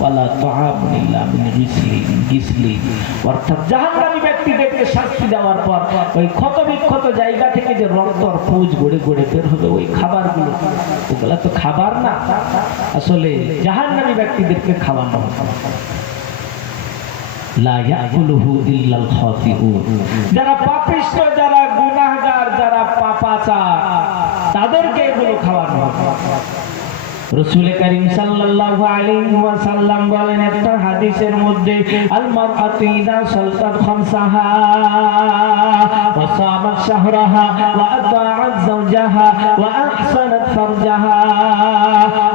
ওয়ালা তুআমুন ইল্লা মিন গিসলিন। অর্থাৎ জাহান্নামী ব্যক্তিদেরকে শাস্তি দেওয়ার পর ওই ক্ষত বিক্ষত জায়গা থেকে যে রক্ত আর পুঁজ গড়ে গড়ে বের হবে, ওই খাবারগুলো, ওগুলা তো খাবার না, আসলে জাহান্নামী ব্যক্তিদেরকে খাওয়ানো হবে। লা ইয়াকুলুহু ইল্লাল খাতিউন। যারা পাপিষ্ঠ, যারা গুনাহগার, যারা পাপাচার, তাদেরকে এগুলো খাওয়ানো হবে। রাসূল করিম সাল্লাল্লাহু আলাইহি ওয়াসাল্লাম বলেন একটা হাদিসের মধ্যে, আল মারআতু ইযা সাল্লাত খামসাহা ওয়া সামাত শাহরাহা ওয়া আতাআত যাওজাহা ওয়া আহসানাত ফারজাহা।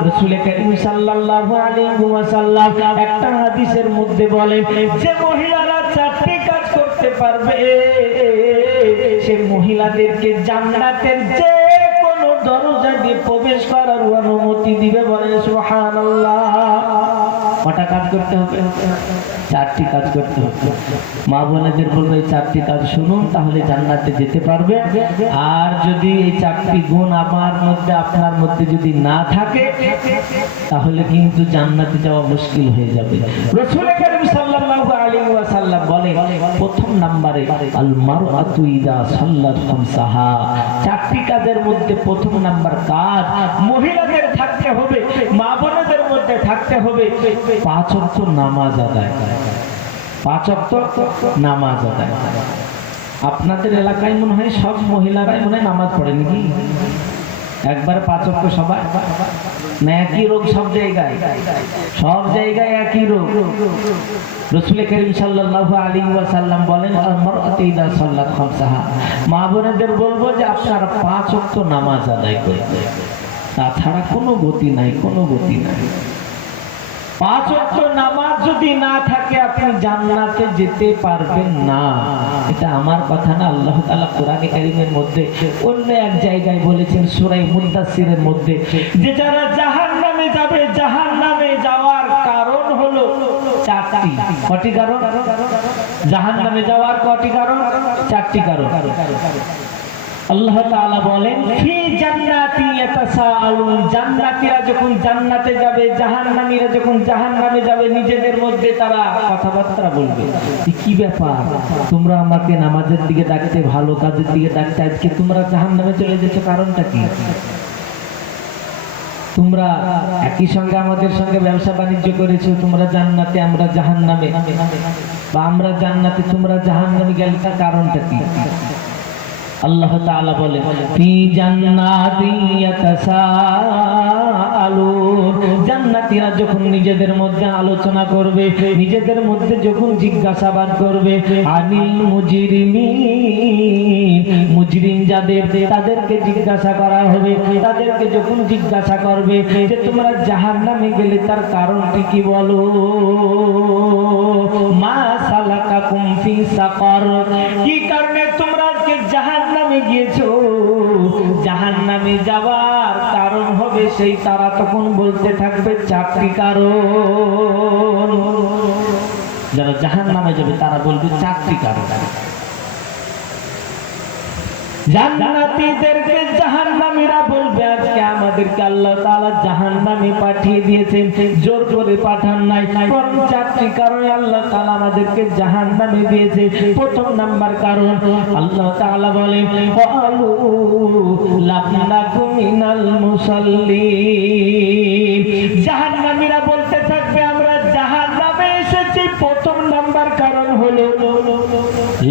রাসূল করিম সাল্লাল্লাহু আলাইহি ওয়াসাল্লাম একটা হাদিসের মধ্যে বলেন, যে মহিলারা 4টি কাজ করতে পারবে সে মহিলাদেরকে জান্নাতের যে কোনো দরজা দিয়ে প্রবেশ করার অনুমতি দিবে। বলেন সুবহানাল্লাহ। কটা কাজ করতে হবে? চারটি কাজ করতে হবে। মা বোনেদের বলবো এই চারটি কাজ শুনুন, তাহলে জান্নাতে যেতে পারবে। আর যদি এই চারটি গুণ আমার মধ্যে আপনার মধ্যে যদি না থাকে, তাহলে কিন্তু জান্নাতে যাওয়া মুশকিল হয়ে যাবে। রাসূল কারীম সাল্লাল্লাহু আলাইহি ওয়াসাল্লাম বলেন, প্রথম নম্বরে আল মারআতু ইযা সাল্লাত খামসাহা, চারটি কাজের মধ্যে প্রথম নাম্বার কাজ মহিলাদের থাকতে হবে, মা বোনদের মধ্যে থাকতে হবে 5 ওয়াক্ত নামাজ আদায়। 5 ওয়াক্ত নামাজ আদায়। আপনাদের এলাকায় মনে হয় সব মহিলারাই মনে হয় নামাজ পড়ে নাকি? একবারে 5 ওয়াক্ত সবাই না? একই রোগ সব জায়গায়, সব জায়গায় একই রোগ। রাসূল কারীম সাল্লাল্লাহু আলাইহি ওয়াসাল্লাম বলেন, আল মারআতু ইযা সাল্লাত খামসাহা, মা বোনেদের বলবো যে আপনারা 5 ওয়াক্ত নামাজ আদায় করবেন, তাছাড়া কোনো গতি নাই, কোনো গতি নাই। 5 ওয়াক্ত নামাজ যদি না থাকে আপনি জান্নাতে যেতে পারবেন না। এটা আমার কথা না, আল্লাহ তাআলা কোরআনে কারীমের মধ্যে অন্য এক জায়গায় বলেছেন সূরা মুদাসসিরের মধ্যে, যে যারা জাহান্নামে যাবে, জাহান্নামে যাওয়ার কারণ হলো 4টি। কয়টি কারণ? জাহান্নামে যাওয়ার কয়টি কারণ? 4টি কারণ। আল্লাহ তাআলা বলেন, ফি জান্নাতি ইয়াতাসাআলুন, জান্নাতীরা যখন জান্নাতে যাবে, জাহান্নামীরা যখন জাহান্নামে যাবে, নিজেদের মধ্যে তারা কথাবার্তা বলবে, কি ব্যাপার তোমরা আমাকে নামাজের দিকে ডাকতে, ভালো কাজের দিকে ডাকতে, আজকে তোমরা জাহান্নামে চলে যাচ্ছ, কারণটা কি? তোমরা একই সঙ্গে আমাদের সঙ্গে ব্যবসা বাণিজ্য করেছো, তোমরা জান্নাতে আমরা জাহান্নামে, বা আমরা জান্নাতে তোমরা জাহান্নামে গেলে তার কারণটা কি? আল্লাহ তাআলা বলে, ফি জান্নাতি ইয়াতাসাআলুন, জান্নাতীরা যখন নিজেদের মধ্যে আলোচনা করবে, নিজেদের মধ্যে যখন জিজ্ঞাসাবাদ করবে, আনিল মুজরিমিন, মুজরিম যাদের তাদেরকে জিজ্ঞাসা করা হবে, তাদেরকে যখন জিজ্ঞাসা করবে যে তোমরা জাহান্নামে গেলে তার কারণটি কি বলো, মা সালাকাকুম ফি সাকার, কি কারণে তোমরা আজকে জাহান্নামে গিয়েছো? জাহান্নামে যাওয়ার কারণ হবে সেই, তারা তখন বলতে থাকবে 4টি কারণ। যারা জাহান্নামে যাবে তারা বলবে 4টি কারণ। জান্নাতীদেরকে জাহান্নামীরা বলবে, আজকে আমাদেরকে আল্লাহ তাআলা জাহান্নামে পাঠিয়ে দিয়েছেন, জোর করে পাঠান নাই, বরং 4টি কারণে আল্লাহ তাআলা আমাদেরকে জাহান্নামে দিয়েছে। প্রথম নাম্বার কারণ আল্লাহ তাআলা বলেন, ক্বালু লাম নাকু মিনাল মুসাল্লিন, জাহান্নামীরা বলতে থাকবে আমরা জাহান্নামে এসেছি। প্রথম নাম্বার কারণ হলো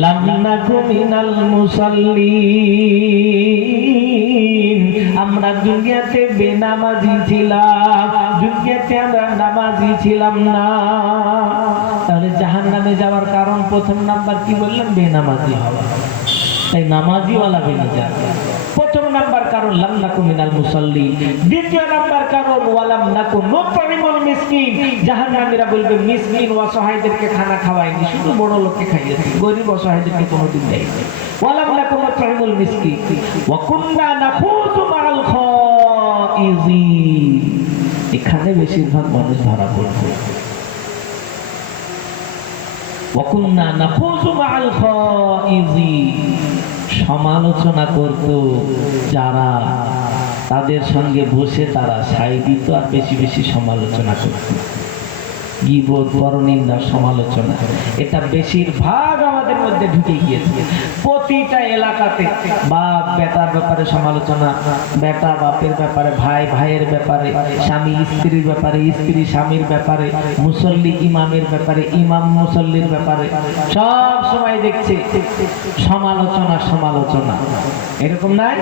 লাম নাকু মিনাল মুসাল্লিন, আমরা দুনিয়াতে বেনামাজি ছিলাম, দুনিয়াতে আমরা নামাজি ছিলাম না। তাহলে জাহান্নামে যাওয়ার কারণ প্রথম নাম্বার কি বললাম? বেনামাজি হওয়া। তাই নামাজিওয়ালা বেনে যাবে। প্রথম নাম্বার কারণ লাম নাকু মিনাল মুসাল্লিন। দ্বিতীয় নাম্বার কারণ ওয়ালাম নাকু নুতঈমুল মিসকিন, জাহান্নামীরা বলবে মিসকিন অসহায়দেরকে খানা খাওয়াইনি, শুধু বড় লোককে খাইয়েছি, গরিব অসহায়দেরকে কোনোদিন দেয়নি। ওয়ালাম নাকু নুতঈমুল মিসকিন ওয়া কুননা নাখুযু মাআল খাইযিন, এখানে বেশিরভাগ মানুষ ধরা পড়বে। ওয়া কুননা নাখুযু মাআল খাইযিন, সমালোচনা করত যারা, তাদের সঙ্গে বসে তারা সাই দিত আর বেশি বেশি সমালোচনা করত। গীবত, পরনিন্দা, সমালোচনা, এটা বেশিরভাগ আমাদের মধ্যে ঢুকে গিয়েছে। প্রতিটা এলাকাতে বাপ বেটার ব্যাপারে সমালোচনা, বেটা বাপের ব্যাপারে, ভাই ভাইয়ের ব্যাপারে, স্বামী স্ত্রীর ব্যাপারে, স্ত্রী স্বামীর ব্যাপারে, মুসল্লি ইমামের ব্যাপারে, ইমাম মুসল্লির ব্যাপারে, সব সময় দেখছে সমালোচনা সমালোচনা। এরকম নাই?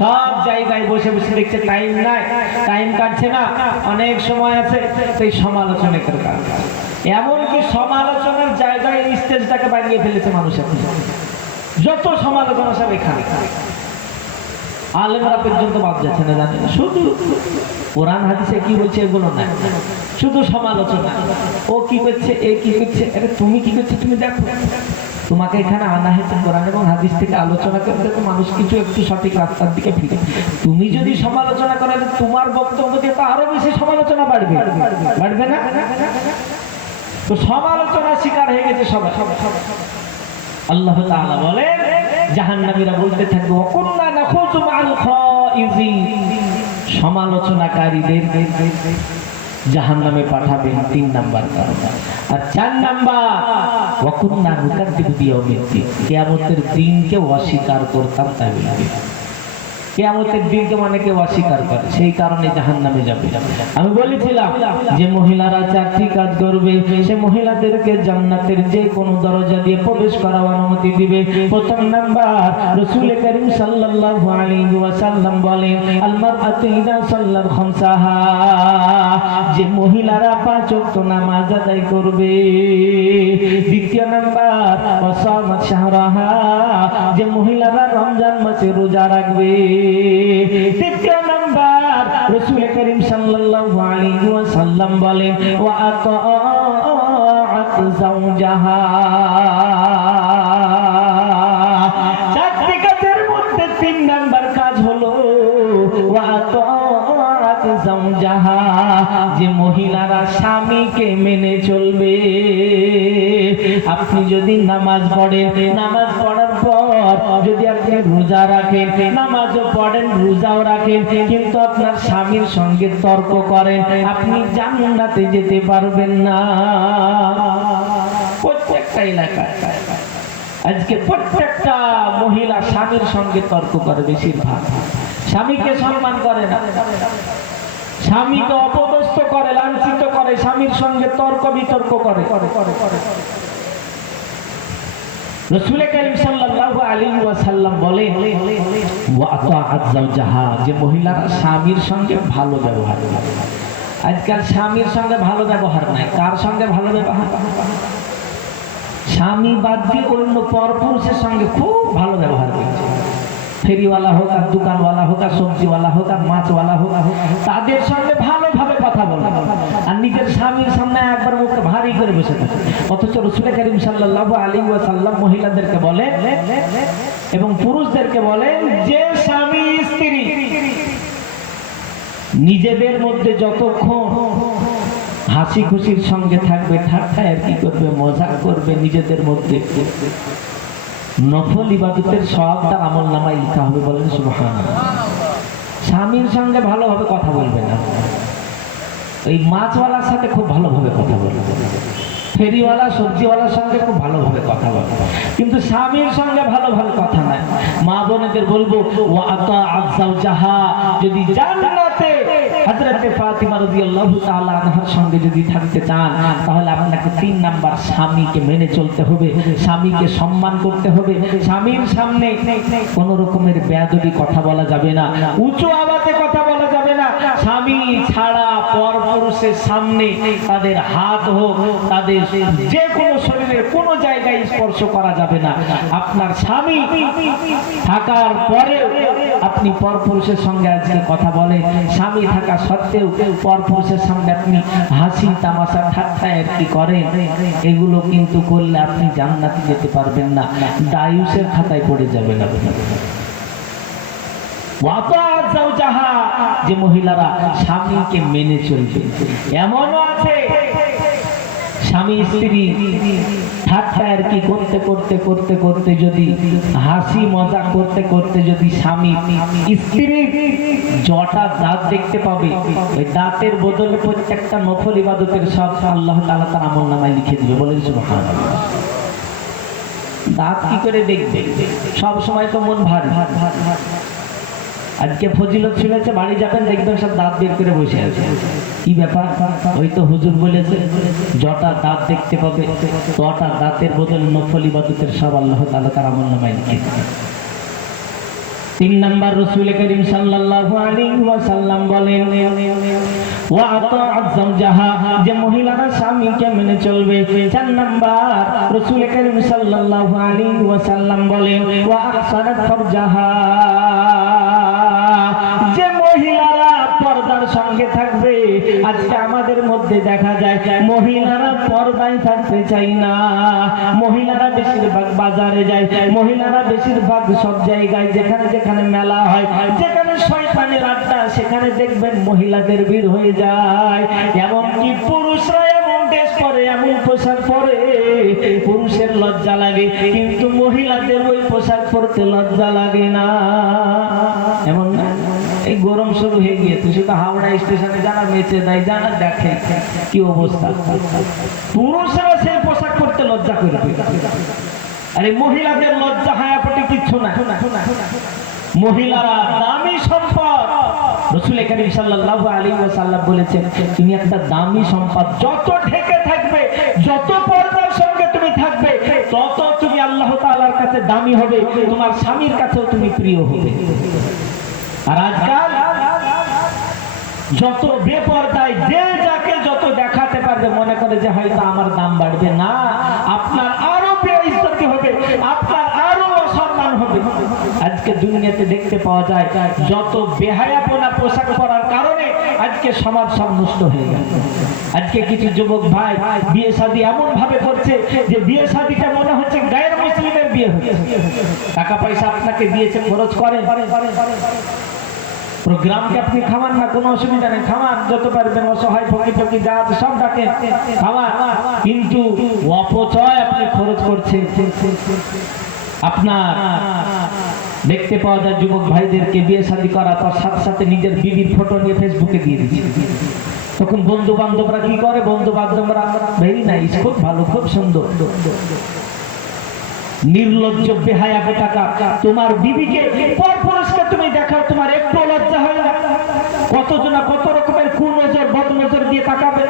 সব জায়গায় বসে বসে দেখছে, টাইম নাই, টাইম কাটছে না, অনেক সময় আছে, সেই সমালোচনা। এমনকি সমালোচনার জায়গায় স্টেজটাকে বানিয়ে ফেলেছে মানুষ। এখন যত সমালোচনা সব এখানে, আলেমরা পর্যন্ত বাদ যাচ্ছে না, জানেন? শুধু কোরআন হাদিসে কি বলছে এগুলো না, শুধু সমালোচনা। ও কি করছে, এ কি করছে, আরে তুমি কি করছো তুমি দেখো। তোমাকে এখানে আনা হয়েছে কোরআন এবং হাদিস থেকে আলোচনা করতে, তো মানুষ কিছু একটু সঠিক রাস্তার দিকে ফিরে। তুমি যদি সমালোচনা করো, তোমার বক্তব্য দিয়ে তো আরো বেশি সমালোচনা বাড়বে, বাড়বে না? তো সমালোচনা শিকার হয়ে গেছে সবাই। আল্লাহ তাআলা বলেন জাহান্নামীরা বলতে থাকবে ওয়াকুন্না নাখুযু মা'আল খাইযিন, সমালোচনাকারীদের জাহান্নামে পাঠাবেন 3 নাম্বার কারণ। আর 4 নাম্বার ওয়াকুন্না নুকাদ্দিবু বিয়াউমিদ্দিন, কিয়ামতের দিনকে অস্বীকার করতাম তাই বলে। কিয়ামতের দিনকে মানে কেউ অস্বীকার করে, সেই কারণে জাহান্নামে যাবে। আমি বলেছিলাম যে মহিলারা 4টি কাজ করবে, সে মহিলাদেরকে জান্নাতের যে কোনো দরজা দিয়ে প্রবেশ করার অনুমতি দিবে। প্রথম নাম্বার রাসূল করিম সাল্লাল্লাহু আলাইহি ওয়াসাল্লাম বলেন আল মারআতু ইযা সাল্লাত খামসাহা, যে মহিলারা 5 ওয়াক্ত নামাজ আদায় করবে। দ্বিতীয় নাম্বার ওয়াসামাত শাহরাহা, যে মহিলারা রমজান মাসে রোজা রাখবে। তৃতীয় নাম্বার রাসূল করিম সাল্লাল্লাহু আলাইহি ওয়াসাল্লাম বলেন ওয়া আতাআত যাওজাহা, 4টি কাজের মধ্যে 3 নাম্বার কাজ হলো ওয়া আতাআত যাওজাহা, যে মহিলারা স্বামীকে মেনে চলবে। আপনি যদি নামাজ পড়েন, নামাজ পড়ার পর যদি আপনি রোজা রাখেন, নামাজও পড়েন রোজাও রাখেন, কিন্তু আপনার স্বামীর সঙ্গে তর্ক করেন, আপনি জান্নাতে যেতে পারবেন না। প্রত্যেকটা এলাকায় আজকে প্রত্যেকটা মহিলা স্বামীর সঙ্গে তর্ক করে, বেশিরভাগ স্বামীকে সম্মান করে না, স্বামীকে অপদস্থ করে, লাঞ্ছিত করে, স্বামীর সঙ্গে তর্ক বিতর্ক করে। রাসূল করিম সাল্লাল্লাহু আলাইহি ওয়াসাল্লাম বলেন ওয়া আতাআত যাওজাহা, যে মহিলারা স্বামীর সঙ্গে ভালো ব্যবহার করে। আজকাল স্বামীর সঙ্গে ভালো ব্যবহার নাই, কার সঙ্গে ভালো ব্যবহার? স্বামী বাদ দিয়ে অন্য পরপুরুষের সঙ্গে খুব ভালো ব্যবহার করছে। ফেরিওয়ালা হোক আর দোকানওয়ালা হোক আর সবজিওয়ালা হোক আর মাছওয়ালা হোক, তাদের সঙ্গে ভালোভাবে কথা বলে, আর নিজের স্বামীর সামনে একবার মুখে ভারী করে বসে থাকে। অথচ রাসূল করিম সাল্লাল্লাহু আলাইহি ওয়াসাল্লাম মহিলাদেরকে বলে এবং পুরুষদেরকে বলেন যে স্বামী স্ত্রী নিজেদের মধ্যে যতক্ষণ হাসি খুশির সঙ্গে থাকবে, ঠাট্টা আর কি করবে, মজা করবে, নিজেদের মধ্যে নফল ইবাদতের সওয়াবটা আমলনামায় লেখা হবে। বলেন সুবহানাল্লাহ। স্বামীর সঙ্গে ভালোভাবে কথা বলবে না, এই মাছওয়ালার সাথে খুব ভালোভাবে কথা বলবে, ফেরিওয়ালা সবজিওয়ালার সঙ্গে খুব ভালোভাবে কথা বলবে, কিন্তু স্বামীর সঙ্গে ভালোভাবে কথা নাই। মা বোনেদের বলবো ওয়া আতাআত যাওজাহা, যদি জান্নাতে হযরত ফাতিমা রাদিয়াল্লাহু তাআলা আনহার সঙ্গে যদি থাকতে চান, তাহলে আপনাকে 3 নাম্বার স্বামীকে মেনে চলতে হবে, স্বামীকে সম্মান করতে হবে। স্বামীর সামনে কোন রকমের বেয়াদবি কথা বলা যাবে না, উঁচু আওয়াজে কথা বলা যাবে না। স্বামী ছাড়া পরপুরুষের সামনে তাদের হাত হোক, তাদের যে কোনো শরীরের কোনো জায়গায় স্পর্শ করা যাবে না। আপনার স্বামী থাকার পরেও আপনি পরপুরুষের সঙ্গে আজকে কথা বলেন, স্বামী থাকা সত্ত্বেও পরপুরুষের সঙ্গে আপনি হাসি তামাশা ঠাট্টা আর কি করেন, এগুলো কিন্তু করলে আপনি জান্নাতে যেতে পারবেন না, দায়ুসের খাতায় পড়ে যাবেন আপনি। যে মহিলারা স্বামীকে মেনে চলবে। এমনও আছে স্বামী স্ত্রী ঠাট্টা আর কি করতে করতে করতে করতে যদি হাসি মজা করতে করতে যদি স্বামী স্ত্রীর জটা দাঁত দেখতে পাবে, ওই দাঁতের বদলে প্রত্যেকটা নফল ইবাদতের সব আল্লাহ তাআলা তার আমলনামায় লিখে দিবে। বলেন সুবহানাল্লাহ। দাঁত কি করে দেখবে? সব সময় তো মন ভারী। আজকে ফজিলত শুনেছে, বাড়ি যাবেন দেখবেন সব দাঁত বের করে বসে আছে। কি ব্যাপার? ওই তো হুজুর বলেছে জটা দাঁত দেখতে পাবে, তটা দাঁতের বদলে নফল ইবাদতের সব আল্লাহ তাআলা তার আমলনামায় লিখে দিবেন। 3 নাম্বার রাসূল করিম সাল্লাল্লাহু আলাইহি ওয়াসাল্লাম বলেন ওয়া আতাআত যাওজাহা, যে মহিলারা স্বামীকে মেনে চলবে। 4 নাম্বার রাসূল করিম সাল্লাল্লাহু আলাইহি ওয়াসাল্লাম বলেন ওয়া আহসানাত ফারজাহা, যে মহিলারা পর্দার সঙ্গে থাকবে। আজকে আমাদের মধ্যে দেখা যায় মহিলারা পর্দায় থাকতে চাই না, মহিলারা বেশিরভাগ বাজারে যায়, মহিলারা বেশিরভাগ সব জায়গায় যেখানে যেখানে মেলা হয়, যেখানে শয়তানের আড্ডা, সেখানে দেখবেন মহিলাদের ভিড় হয়ে যায়। এমনকি পুরুষরা এমন ড্রেস পরে, এমন পোশাক পরে পুরুষের লজ্জা লাগে, কিন্তু মহিলাদের ওই পোশাক পরতে লজ্জা লাগে না। এমন না? এই গরম শুরু হয়ে গিয়েছে, শুধু হাওড়া স্টেশনে যারা বেঁচে দেয়, যারা দেখে কি অবস্থা, পুরুষরা সেই পোশাক পরতে লজ্জা করবে, আরে মহিলাদের লজ্জা হায়াপটে কিচ্ছু না। মহিলারা দামি সম্পদ। রাসূল করিম সাল্লাল্লাহু আলাইহি ওয়াসাল্লাম বলেছেন, তুমি একটা দামি সম্পদ, যত ঢেকে থাকবে, যত পর্দার সঙ্গে তুমি থাকবে, তত তুমি আল্লাহ তাআলার কাছে দামি হবে, তোমার স্বামীর কাছেও তুমি প্রিয় হবে। আর আজকাল যত বেপরদায় যে যাকে যত দেখাতে পারবে, মনে করে যে হয়তো আমার দাম বাড়বে, না, আপনার আরো বেইজ্জতি হবে, আপনার আরো অসম্মান হবে। আজকে দুনিয়াতে দেখতে পাওয়া যায় যত বেহায়াপনা পোশাক পরার কারণে আজকে সমাজ সব নষ্ট হয়ে গেছে। আজকে কিছু যুবক ভাই বিয়ে শাদী এমন ভাবে করছে যে বিয়ে শাদীটা মনে হচ্ছে গায়ের মুসলিমের বিয়ে হচ্ছে। টাকা পয়সা আপনাকে দিয়েছে, খরচ করেন, প্রোগ্রামকে আপনি খাওয়ান না, কোনো অসুবিধা নেই, খাওয়ান যত পারবেন, অসহায় ফকির ফকির যা আছে সব ডাকেন, খাওয়ান, কিন্তু অপচয় আপনি খরচ করছেন। আপনার দেখতে পাওয়া যায় যুবক ভাইদেরকে বিয়ে শাদী করার পর সাথে সাথে নিজের বিবির ফটো নিয়ে ফেসবুকে দিয়ে দিচ্ছে। তখন বন্ধু বান্ধবরা কি করে, বন্ধু বান্ধবরা ভেরি নাইস, খুব ভালো, খুব সুন্দর। নির্লজ্জ বেহায়া কোথাকার, তোমার বিবিকে পরপুরুষকে তুমি দেখাও, তোমার একটু লজ্জা হয় না? কতজনা কত রকমের কুনজর বদনজর দিয়ে তাকাবে।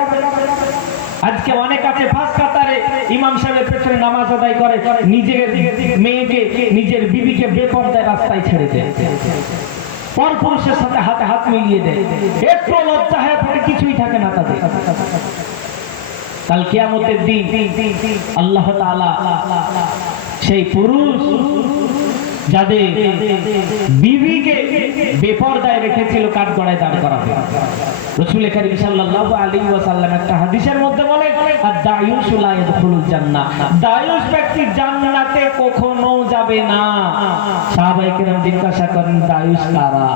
আজকে অনেক আছে ফাঁস কাতারে ইমাম সাহেবের পেছনে নামাজ আদায় করে, নিজের মেয়েকে, নিজের বিবিকে বেপরদায় রাস্তায় ছেড়ে দেয়, পরপুরুষের সাথে হাতে হাত মিলিয়ে দেয়, একটু লজ্জা হয় পরে কিছুই থাকে না তাদের। কাল কিয়ামতের দিন আল্লাহ তাআলা সেই পুরুষ যাদের বিবিকে বেপরদায় রেখেছিল কাঠগড়ায় দাঁড় করাবে। রাসূল করিম সাল্লাল্লাহু আলাইহি ওয়াসাল্লাম একটা হাদিসের মধ্যে বলেন, আদ-দায়ুস লা ইয়াদখুলুল জান্নাহ, দায়ুস ব্যক্তি জান্নাতে কখনো যাবে না। সাহাবায়ে কেরাম জিজ্ঞাসা করেন, দায়ুস কারা?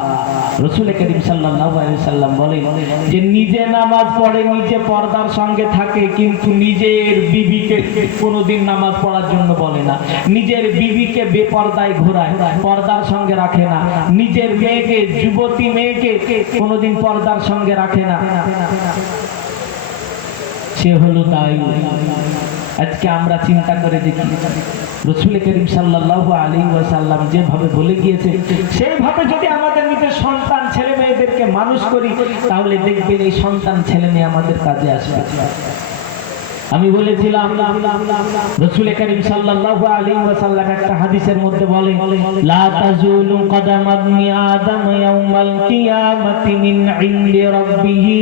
রাসূল করিম সাল্লাল্লাহু আলাইহি ওয়াসাল্লাম বলেন যে নিজে নামাজ পড়ে, নিজে পর্দার সঙ্গে থাকে, কিন্তু নিজের বিবিকে কোনোদিন নামাজ পড়ার জন্য বলে না, নিজের বিবিকে বেপরদায় ঘোরায়, পর্দার সঙ্গে রাখে না, নিজের মেয়েকে, যুবতী মেয়েকে কোনোদিন পর্দার সঙ্গে রাখে না, সে হলো দায়ুস। আজকে আমরা চিন্তা করে দেখি, রাসূল করিম সাল্লাল্লাহু আলাইহি ওয়াসাল্লাম যেভাবে বলে গিয়েছে, সেইভাবে যদি আমাদের নিজের সন্তান ছেলে মেয়েদেরকে মানুষ করি, তাহলে দেখবেন এই সন্তান ছেলে মেয়ে আমাদের কাজে আসবে। আমি বলেছিলাম রাসূল করিম সাল্লাল্লাহু আলাইহি ওয়াসাল্লাম একটা হাদিসের মধ্যে বলেন, লা তাজুলু কদামা ইবনি আদম ইয়াউমাল কিয়ামাতি মিন ইনদি রাব্বিহি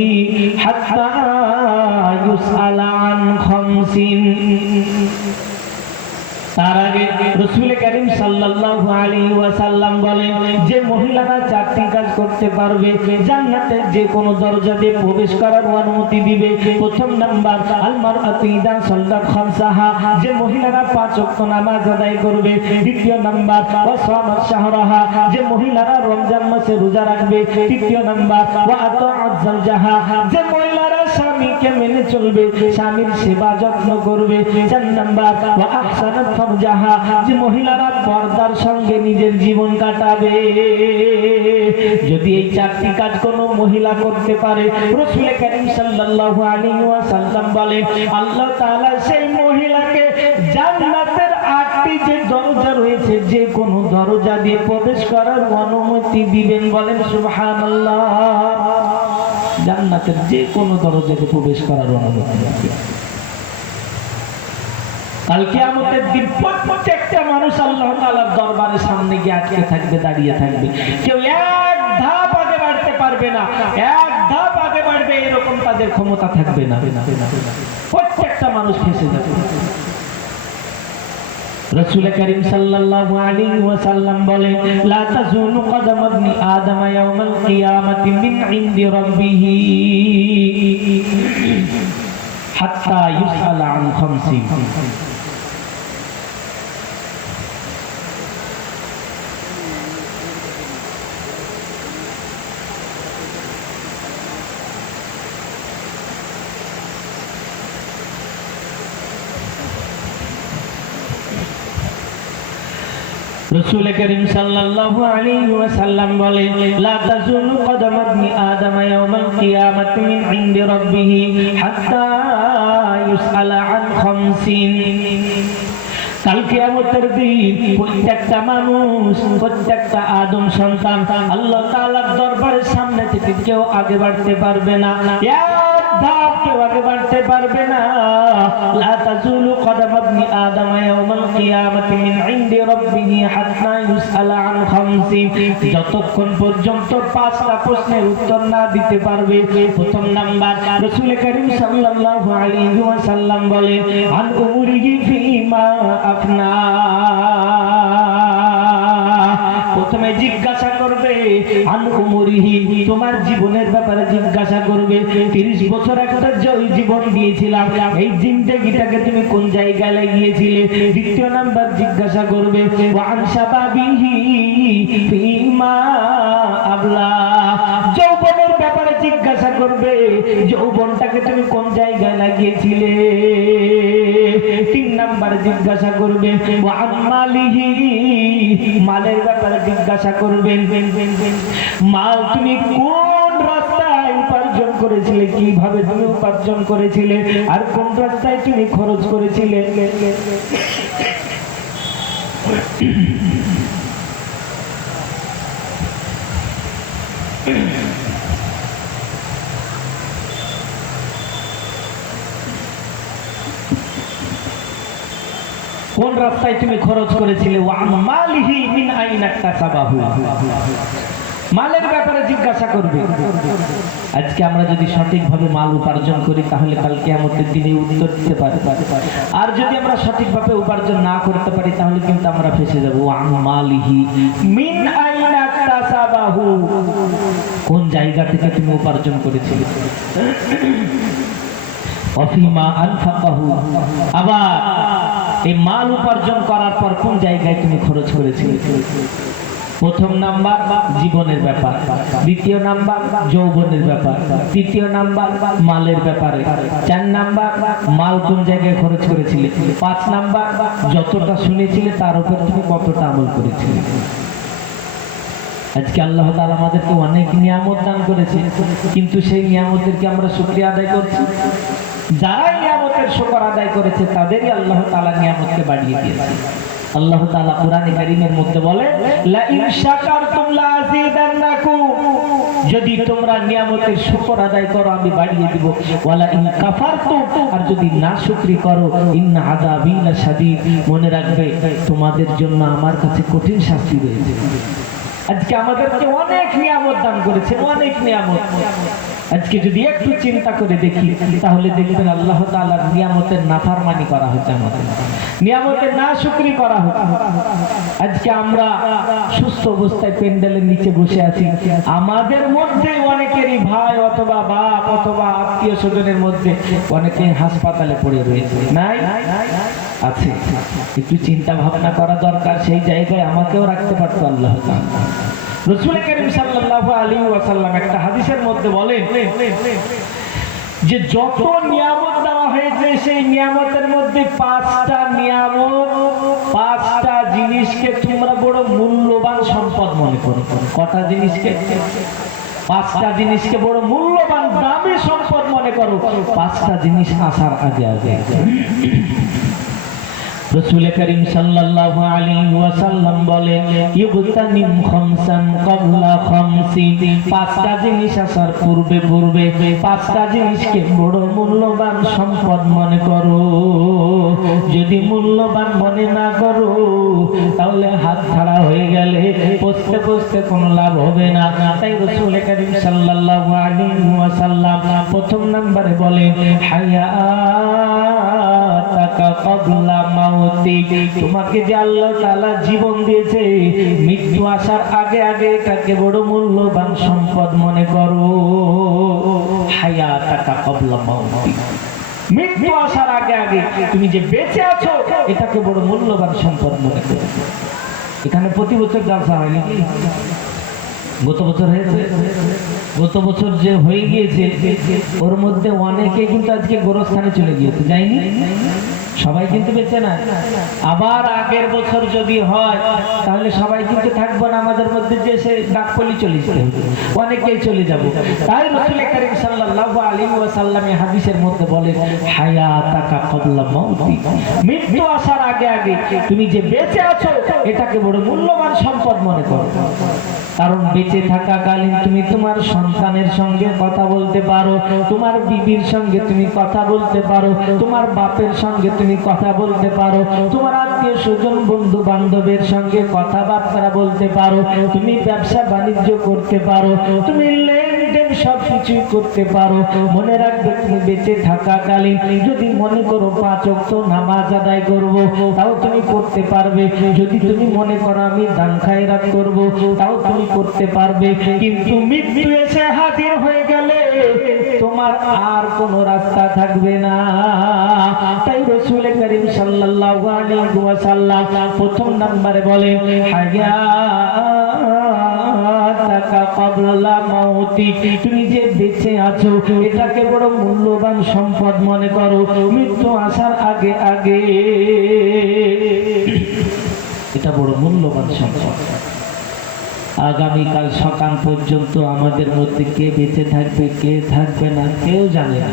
হাত্তা ইউসআলা আন খামসিন। তার আগে রাসূল করিম সাল্লাল্লাহু আলাইহি ওয়াসাল্লাম বলেন, যে মহিলারা চারটি কাজ করতে পারবে, জান্নাতে যে কোনো দরজা দিয়ে প্রবেশ করার অনুমতি দিবে। প্রথম নাম্বার, আল মারআতু ইযা সাল্লাত খামসাহা, যে মহিলারা 5 ওয়াক্ত নামাজ আদায় করবে। দ্বিতীয় নাম্বার, ওয়া সামাত শাহরাহা, যে মহিলারা রমজান মাসে রোজা রাখবে। তৃতীয় নাম্বার, ওয়া আতাআত যাওজাহা, যে মহিলারা স্বামীকে মেনে চলবে, স্বামীর সেবা যত্ন করবে। 4 নাম্বার, ওয়া আহসানাত ফারজাহা, যে মহিলারা পর্দার সঙ্গে নিজের জীবন কাটাবে। যদি এই 4টি কাজ কোনো মহিলা করতে পারে, রাসূল করিম সাল্লাল্লাহু আলাইহি ওয়াসাল্লাম বলেন, আল্লাহ তাআলা সেই মহিলাকে জান্নাতের 8টি যে দরজা রয়েছে, যে কোনো দরজা দিয়ে প্রবেশ করার অনুমতি দিবেন। বলেন সুবহানাল্লাহ। জান্নাতের যে কোনো দরজাতে প্রবেশ করার অনুমতি দিবেন। কাল কিয়ামতের দিন প্রত্যেকটা মানুষ আল্লাহ তাআলার দরবারের সামনে গিয়ে আটকে থাকবে, দাঁড়িয়ে থাকবে। কেউ এক ধাপ আগে বাড়তে পারবে না, এক ধাপ আগে বাড়বে এরকম তাদের ক্ষমতা থাকবে না। প্রত্যেকটা মানুষ ফেঁসে যাবে। রাসূল করিম সাল্লাল্লাহু আলাইহি ওয়াসাল্লাম বলেন, লা তাজুলু কদামা ইবনি আদম ইয়াউমাল কিয়ামাতি মিন ইনদি রাব্বিহি হাত্তা ইউসআলা আন খামসিন। রাসূল করিম সাল্লাল্লাহু আলাইহি ওয়াসাল্লাম বলেন, লা তাজুলু কদম ইবনি আদম ইয়াওমাল কিয়ামাতি মিন ইনদি রাব্বিহি হাত্তা ইউসআলা আন খামসিন। কাল কিয়ামতের দিন প্রত্যেকটা মানুষ, প্রত্যেকটা আদম সন্তান আল্লাহ তাআলার দরবারের সামনে থেকে কেউ আগে বাড়তে পারবে না, এক ধাপ কেউ আগে বাড়তে পারবে না। লা তাজুলু কদম ইবনি আদম ইয়াওমাল কিয়ামাতি মিন ইনদি রাব্বিহি হাত্তা ইউসআলা আন খামসিন। যতক্ষণ পর্যন্ত পাঁচটা প্রশ্নের উত্তর না দিতে পারবে। প্রথম নাম্বার, রাসূল করিম সাল্লাল্লাহু আলাইহি ওয়াসাল্লাম বলেন, আন উমরিহি ফিমা আফনা। প্রথমে জিজ্ঞাসা করবে আন উমরিহি, তোমার জীবনের ব্যাপারে জিজ্ঞাসা করবে। 30 বছর একটা জীবন দিয়েছিলাম, এই জিন্দেগিটাকে তুমি কোন জায়গায় লাগিয়েছিলে। দ্বিতীয় নাম্বার জিজ্ঞাসা করবে ওয়ান শাবাবিহি ফিমা আবলা, যৌবনের ব্যাপারে জিজ্ঞাসা করবে, যৌবনটাকে তুমি কোন জায়গায় লাগিয়েছিলে। 3 নাম্বার জিজ্ঞাসা করবে ওয়ান মালিহি, মালের ব্যাপারে জিজ্ঞাসা করবেন, মাল তুমি কোন রাস্তায় উপার্জন করেছিলে, কিভাবে তুমি উপার্জন করেছিলে, আর কোন রাস্তায় তুমি খরচ করেছিলে। কোন রাস্তায় তুমি খরচ করেছিলে। ওয়া মালিহি মিন আইনা কাসাবাহু, মালের ব্যাপারে জিজ্ঞাসা করবে। আজকে আমরা যদি সঠিকভাবে মাল উপার্জন করি তাহলে কাল কিয়ামতের দিনে উত্তর দিতে পারি, আর যদি আমরা সঠিকভাবে উপার্জন না করতে পারি তাহলে কিন্তু আমরা ফেঁসে যাব। ওয়া মালিহি মিন আইনা কাসাবাহু, কোন জায়গা থেকে তুমি উপার্জন করেছিলে। অফিমা আনফাকাহু, আবার এই মাল উপার্জন করার পর কোন জায়গায় তুমি খরচ করেছিলে। প্রথম নাম্বার জীবনের ব্যাপার, দ্বিতীয় নাম্বার যৌবনের ব্যাপার, তৃতীয় নাম্বার মালের ব্যাপারে, 4 নাম্বার মাল কোন জায়গায় খরচ করেছিলে, 5 নাম্বার যতটা শুনেছিলে তার উপর তুমি কতটা আমল করেছিলে। আজকে আল্লাহ তাআলা আমাদেরকে অনেক নিয়ামত দান করেছে, কিন্তু সেই নিয়ামতের কি আমরা শুকরিয়া আদায় করছি? যারা নিয়ামতের শুকর আদায় করেছে তাদেরই আল্লাহ তাআলা নিয়ামতকে বাড়িয়ে দিয়েছে। আল্লাহ তাআলা কোরআনে কারীমের মধ্যে বলে, লা ইন শাকারতুম লা আযীদান্নাকুম, যদি তোমরা নিয়ামতের শুকর আদায় করো আমি বাড়িয়ে দিব। ওয়ালা ইন কাফারতুম, আর যদি নাশুকরি করো ইন্না আযাবি লাশাদীদ, মনে রাখবে তোমাদের জন্য আমার কাছে কঠিন শাস্তি রয়েছে। আজকে আমাদেরকে অনেক নিয়ামত দান করেছে, অনেক নিয়ামত। আজকে যদি একটু চিন্তা করে দেখি তাহলে দেখবেন আল্লাহ তাআলার নিয়ামতের নাফরমানি করা হচ্ছে, আমাদের নিয়ামতের নাশুকরি করা হচ্ছে। আজকে আমরা সুস্থ অবস্থায় প্যান্ডেলের নিচে বসে আছি, আমাদের মধ্যে অনেকেরই ভাই অথবা বাপ অথবা আত্মীয় স্বজনের মধ্যে অনেকে হাসপাতালে পড়ে রয়েছে, নাই আছে। একটু চিন্তা ভাবনা করা দরকার, সেই জায়গায় আমাকেও রাখতে পারতো আল্লাহ তাআলা। রাসূল করিম সাল্লাল্লাহু আলাইহি ওয়াসাল্লাম একটা হাদিসের মধ্যে বলেন যে যত নিয়ামত দেওয়া হয়েছে সেই নিয়ামতের মধ্যে 5টা নিয়ামত, 5টা জিনিসকে তোমরা বড় মূল্যবান সম্পদ মনে করো। কটা জিনিসকে? 5টা জিনিসকে বড় মূল্যবান দামি সম্পদ মনে করো। 5টা জিনিস আসার আগে আগে রাসূল করিম সাল্লাল্লাহু আলাইহি ওয়াসাল্লাম বলেন, ইবতানিম খামসান ক্বাবলা খামসিন, 5টা জিনিস আসার পূর্বে পূর্বে 5টা জিনিসকে বড় মূল্যবান সম্পদ মনে করো। যদি মূল্যবান মনে না করো তাহলে হাত ছাড়া হয়ে গেলে পৌঁছতে পৌঁছতে কোনো লাভ হবে না। তাই রাসূল করিম সাল্লাল্লাহু আলাইহি ওয়াসাল্লাম প্রথম নম্বরে বলেন, হায়াতাকা ক্বাবলা মাউতিক, তোমাকে যে আল্লাহ তাআলা জীবন দিয়েছে মৃত্যু আসার আগে আগে এটাকে বড় মূল্যবান সম্পদ মনে করো। হায়াতাকা ক্বাবলা মাউতিক, মৃত্যু আসার আগে আগে তুমি যে বেঁচে আছো এটাকে বড় মূল্যবান সম্পদ মনে করো। এখানে প্রতি বছর জালসা হয় নাকি? গত বছর হয়েছে, গত বছর যে হয়ে গিয়েছে ওর মধ্যে অনেকে কিন্তু আজকে গোরস্থানে চলে গিয়েছে, যায়নি? সবাই কিন্তু বেঁচে না। আবার আগের বছর যদি হয় তাহলে সবাই কিন্তু থাকবো না, আমাদের মধ্যে যে সে ডাকপলি চলে যাবে, অনেকেই চলে যাব। তাই রাসূল কারীম সাল্লাল্লাহু আলাইহি ওয়াসাল্লাম হাদিসের মধ্যে বলেন, হায়াতাকা ক্বাবলা মাউতিক, মৃত্যু আসার আগে আগে তুমি যে বেঁচে আছো এটাকে বড় মূল্যবান সম্পদ মনে করো। কারণ বেঁচে থাকাকালীন তুমি তোমার সন্তানের সঙ্গে কথা বলতে পারো, তোমার বিবির সঙ্গে তুমি কথা বলতে পারো, তোমার বাপের সঙ্গে তুমি কথা বলতে পারো, তোমার আত্মীয় স্বজন বন্ধু বান্ধবের সঙ্গে কথাবার্তা বলতে পারো, তুমি ব্যবসা বাণিজ্য করতে পারো, তুমি লেনদেন সবকিছু করতে পারো। মনে রাখবে তুমি বেঁচে থাকাকালীন যদি মনে করো 5 ওয়াক্ত নামাজ আদায় করব, তাও তুমি করতে পারবে। যদি তুমি মনে করো আমি দান খায়রাত করব, তাও তুমি করতে পারবে। কিন্তু মৃত্যু এসে হাজির হয়ে গেলে তোমার আর কোনো রাস্তা থাকবে না। তাই রাসূল কারীম সাল্লাল্লাহু আলাইহি ওয়াসাল্লাম প্রথম নম্বরে বলেন, হায়াতাকা ক্বাবলা মাউতিক, তুমি যে বেঁচে আছো এটাকে বড় মূল্যবান সম্পদ মনে করো, মৃত্যু আসার আগে আগে এটা বড় মূল্যবান সম্পদ। আগামীকাল সকাল পর্যন্ত আমাদের মধ্যে কে বেঁচে থাকবে কে থাকবে না কেউ জানে না।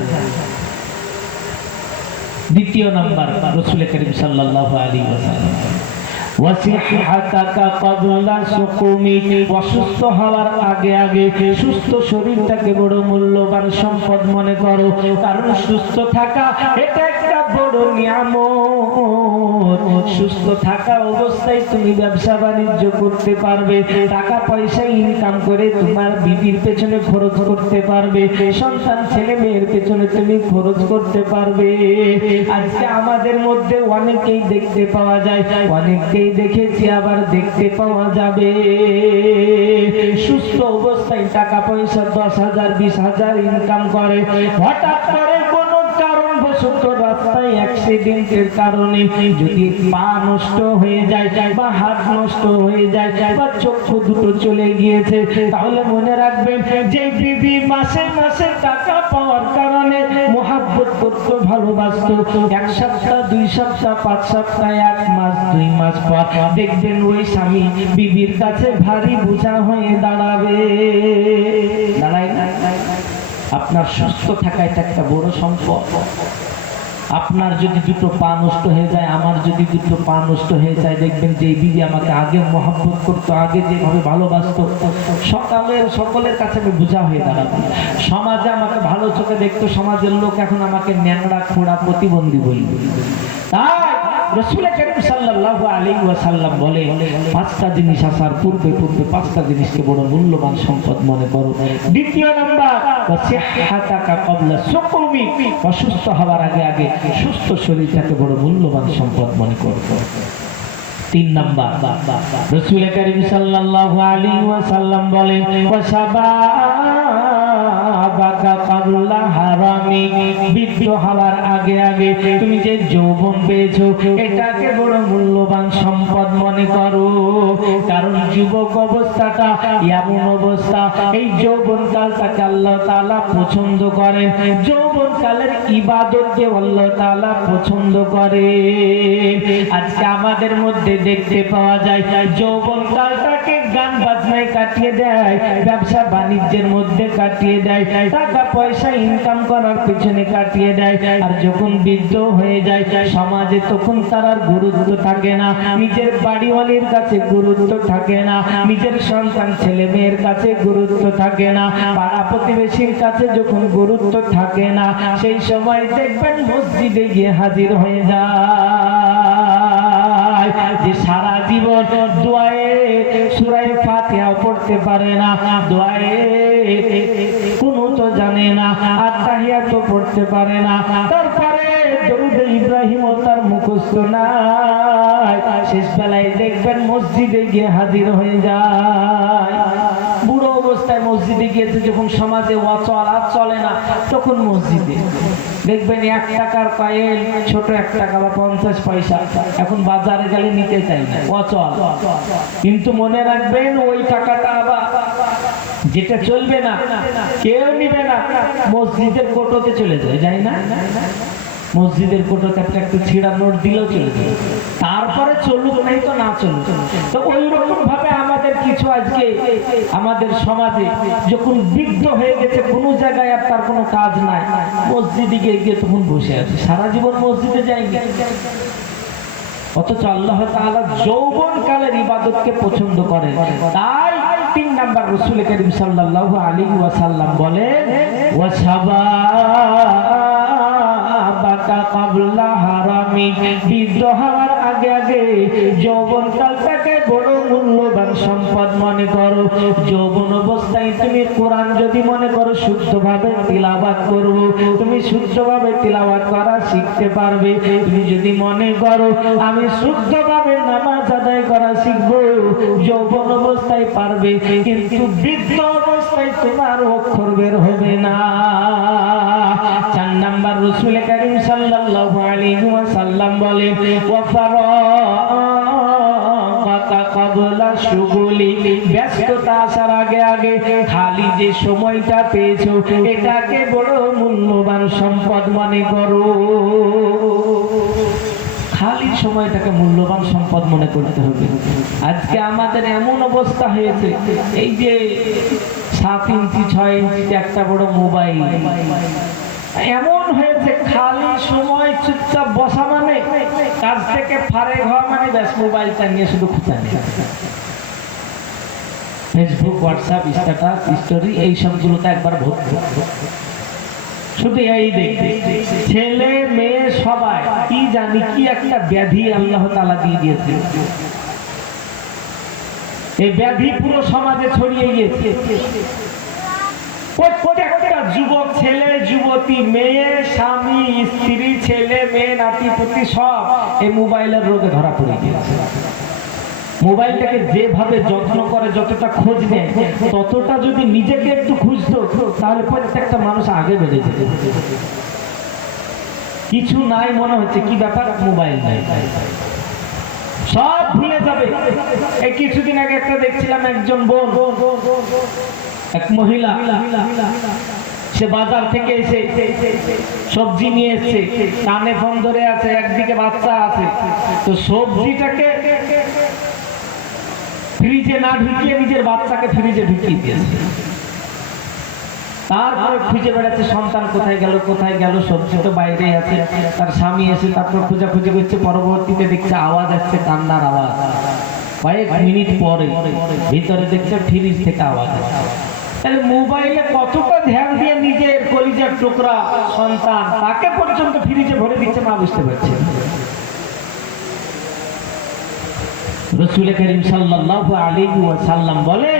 দ্বিতীয় নাম্বার, রাসূল কারীম সাল্লাল্লাহু আলাইহি ওয়াসাল্লাম ওয়াসিহাতাকা ক্বাবলা সুকুমিক, অসুস্থ হওয়ার আগে আগে সুস্থ শরীরটাকে বড় মূল্যবান সম্পদ মনে করো। কারণ সুস্থ থাকা এটা একটা বড় নিয়ামত। সুস্থ থাকা অবস্থায় তুমি ব্যবসা বাণিজ্য করতে পারবে, টাকা পয়সা ইনকাম করে তোমার বিবির পেছনে খরচ করতে পারবে, সন্তান ছেলে মেয়ের পেছনে তুমি খরচ করতে পারবে। আজকে আমাদের মধ্যে অনেকেই দেখতে পাওয়া যায়, অনেকেই দেখেছি আবার দেখতে পাওয়া যাবে, সুস্থ অবস্থায় টাকা পয়সা 10,000 20,000 ইনকাম করে, হঠাৎ করে কোনো কারণবশত রাস্তায় অ্যাক্সিডেন্টের কারণে যদি পা নষ্ট হয়ে যায় বা হাত নষ্ট হয়ে যায় বা চক্ষু দুটো চলে গিয়েছে, তাহলে মনে রাখবেন যে বিবি মাসে মাসে টাকা পাওয়ার কারণে মহব্বত করতে ভালোবাসতো, 1 সপ্তাহ 2 সপ্তাহ 5 সপ্তাহ 1 মাস 2 মাস পর দেখবেন ওই স্বামী বিবির কাছে ভারী বোঝা হয়ে দাঁড়াবে। দাঁড়ায় না? আপনার সুস্থ থাকা এটা একটা বড় সম্পদ। আপনার যদি দুটো পা নষ্ট হয়ে যায়, আমার যদি দুটো পা নষ্ট হয়ে যায়, দেখবেন যে বিবি আমাকে আগে মহব্বত করতো, আগে যেভাবে ভালোবাসতো, সকলের কাছে আমি বোঝা হয়ে দাঁড়াবো। সমাজে আমাকে ভালো চোখে দেখতো, সমাজের লোক এখন আমাকে ন্যাংরা খোড়া প্রতিবন্ধী বলবে। তাই রাসূল কারীম সাল্লাল্লাহু আলাইহি ওয়াসাল্লাম বলে 5টা জিনিস আসার পূর্বে 5টা জিনিসকে বড় মূল্যবান সম্পদ মনে করো। দ্বিতীয় নাম্বার, ওয়াসিহাতাকা ক্বাবলা সুকুমিক, অসুস্থ হওয়ার আগে আগে সুস্থ শরীরটাকে বড় মূল্যবান সম্পদ মনে করো। 3 নাম্বার, রাসূল কারীম সাল্লাল্লাহু আলাইহি ওয়াসাল্লাম বলে, ওয়াশাবাবাকা ক্বাবলা হারামিক, বৃদ্ধ হওয়ার আগে আগে তুমি যে যৌবন পেয়েছো এটাকে বড় মূল্যবান সম্পদ মনে করো। কারণ যুবক অবস্থাটা এমন অবস্থা, এই যৌবন কালটাকে আল্লাহ তাআলা পছন্দ করেন, যৌবন কালের ইবাদতকে আল্লাহ তাআলা পছন্দ করে। আজকে আমাদের মধ্যে দেখতে পাওয়া যায় যৌবন কালটাকে গান বাজনায় কাটিয়ে দেয়, ব্যবসা বাণিজ্যের মধ্যে কাটিয়ে দেয়, টাকা পয়সা ইনকাম করার পিছনে কাটিয়ে দেয়। আর যখন বৃদ্ধ হয়ে যায় সমাজে তখন তার আর গুরুত্ব থাকে না, নিজের বাড়িওয়ালির কাছে গুরুত্ব থাকে না, নিজের সন্তান ছেলে মেয়ের কাছে গুরুত্ব থাকে না, পাড়া প্রতিবেশীর কাছে যখন গুরুত্ব থাকে না, সেই সময় দেখবেন মসজিদে গিয়ে হাজির হয়ে যায়। যে সারা জীবন দোয়ায়ে সূরা ফাতিহা পড়তে পারে না, দোয়ায়ে কুনুত জানে না, আত্তাহিয়াত পড়তে পারে না, তারপরে দরুদ ইব্রাহিম ও তার মুখস্থ নাই, শেষ বেলায় দেখবেন মসজিদে গিয়ে হাজির হয়ে যায়। বুড়ো অবস্থায় মসজিদে গিয়েছে, যখন সমাজে ওয়াচলাত চলে না তখন মসজিদে দেখবেন 1 টাকার কয়েন, ছোট 1 টাকা বা 50 পয়সা, এখন বাজারে গেলে নিতে চাই না, অচল। কিন্তু মনে রাখবেন ওই টাকাটা আবার যেটা চলবে না, কেউ নিবে না, মসজিদের কোটোতে চলে যায় না? মসজিদের কোটোতে একটা ছিঁড়া নোট দিলেও চলে যায়, তারপরে চলুক নাই তো না চলুক। তো ওই রকম ভাবে আমাদের কিছু আজকে আমাদের সমাজে যখন বিদ্ধ হয়ে গেছে, কোনো জায়গায় আর তার কোনো কাজ নাই, মসজিদে গিয়ে তখন বসে আছে, সারা জীবন মসজিদে যায়নি। অথচ আল্লাহ তাআলা যৌবন কালের ইবাদতকে পছন্দ করেন। তাই 3 নাম্বার রাসূল করিম সাল্লাল্লাহু আলাইহি ওয়াসাল্লাম বলেন, ওয়াসাবাকা ক্বাবলা হারামি, বৃদ্ধ হওয়ার আগে আগে যৌবন কালটাকে বড় মূল্যবান সম্পদ মনে করো। যৌবন অবস্থায় তুমি কোরআন যদি মনে করো শুদ্ধভাবে তিলাওয়াত করব, তুমি শুদ্ধভাবে তিলাওয়াত করা শিখতে পারবে। তুমি যদি মনে করো আমি শুদ্ধভাবে নামাজ আদায় করা শিখবো, যৌবন অবস্থায় পারবে, কিন্তু বৃদ্ধ অবস্থায় তোমার অক্ষর বের হবে না। 4 নাম্বার রাসূল করিম সাল্লাল্লাহু আলাইহি ওয়াসাল্লাম বলেন, ওয়াফারাকা ক্বাবলা শুগুলি, ব্যস্ততা আসার আগে আগে খালি যে সময়টা পেয়েছো এটাকে বড় মূল্যবান সম্পদ মনে করো। খালি সময়টাকে মূল্যবান সম্পদ মনে করতে হবে। আজকে আমাদের এমন অবস্থা হয়েছে, এই যে 7 ইঞ্চি 6 ইঞ্চিতে একটা বড় মোবাইল এমন হয়েছে, খালি সময় চুপচাপ বসা মানে, কাজ থেকে ফারেক হওয়া মানে ব্যাস মোবাইলটা নিয়ে শুধু খুঁচানি। ফেসবুক, হোয়াটসঅ্যাপ, স্ট্যাটাস, স্টোরি এই সবগুলোতে একবার ভর্তি, শুধু এই দেখতে ছেলে মেয়ে সবাই কি জানি কি একটা ব্যাধি আল্লাহ তাআলা দিয়ে দিয়েছে। এই ব্যাধি পুরো সমাজে ছড়িয়ে গিয়েছে। প্রত্যেকটা যুবক, ছেলে, যুবতী, মেয়ে, স্বামী, স্ত্রী, ছেলে, মেয়ে, নাতি-পুতি সব এই মোবাইলের রোগে ধরা পড়ে গিয়েছে। মোবাইলটাকে যেভাবে যত্ন করে, যতটা খোঁজ নেয়, ততটা যদি নিজেকে একটু খুঁজতো তাহলে প্রত্যেকটা মানুষ আগে বেড়ে যেত। কিছু নাই মনে হচ্ছে, কি ব্যাপার, মোবাইল নাই, সব ভুলে যাবে। এই কিছুদিন আগে একটা দেখছিলাম, একজন বোন, এক মহিলা, সে বাজার থেকে এসে সবজি নিয়ে এসেছে, কানে ফোন ধরে আছে, একদিকে বাচ্চা আছে, তো সবজিটাকে ফ্রিজে না ঢুকিয়ে নিজের বাচ্চাকে ফ্রিজে ঢুকিয়ে দিয়েছে। তারপরে খুঁজে বেড়াচ্ছে সন্তান কোথায় গেল, সবজি তো বাইরে আছে। তার স্বামী এসে তারপর খোঁজাখুঁজি করছে, পরবর্তীতে দেখছে আওয়াজ আসছে, কান্নার আওয়াজ। কয়েক মিনিট পরে ভিতরে দেখছে ফ্রিজ থেকে আওয়াজ আসছে। তাহলে মোবাইলে কতটা ধ্যান দিয়ে নিজের কলিজার টুকরা সন্তান তাকে পর্যন্ত ফ্রিজে ভরে দিচ্ছে, মা বুঝতে পারছে। রাসূল করিম সাল্লাল্লাহু আলাইহি ওয়াসাল্লাম বলে,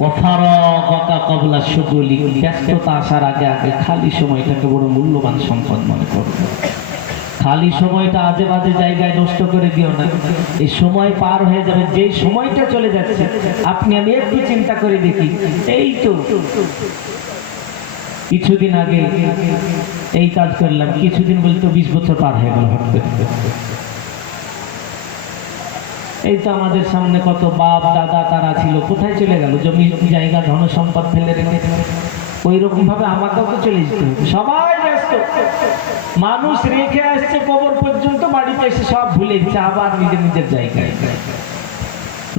ওয়াফারাকা ক্বাবলা শুগুলি, ব্যস্ততা আসার আগে আগে খালি সময়টাকে বড় মূল্যবান সম্পদ মনে করো। খালি সময়টা আজে বাজে জায়গায় নষ্ট করে দিও না। এই সময় পার হয়ে যাবে, যে সময়টা চলে যাচ্ছে আপনি আমি একটু চিন্তা করে দেখি। এই তো কিছুদিন আগে এই কাজ করলাম, কিছুদিন বলতে 20 বছর পার হয়ে গেল। এই তো আমাদের সামনে কত বাপ দাদা তারা ছিল, কোথায় চলে গেল? জমি জায়গা ধন সম্পদ ফেলে রেখে। ওই রকম ভাবে আমাকেও তো চলে যেতে হবে। সবাই ব্যস্ত, মানুষ রেখে আসছে কবর পর্যন্ত, বাড়িতে এসে সব ভুলে দিচ্ছে, আবার নিজের নিজের জায়গায়।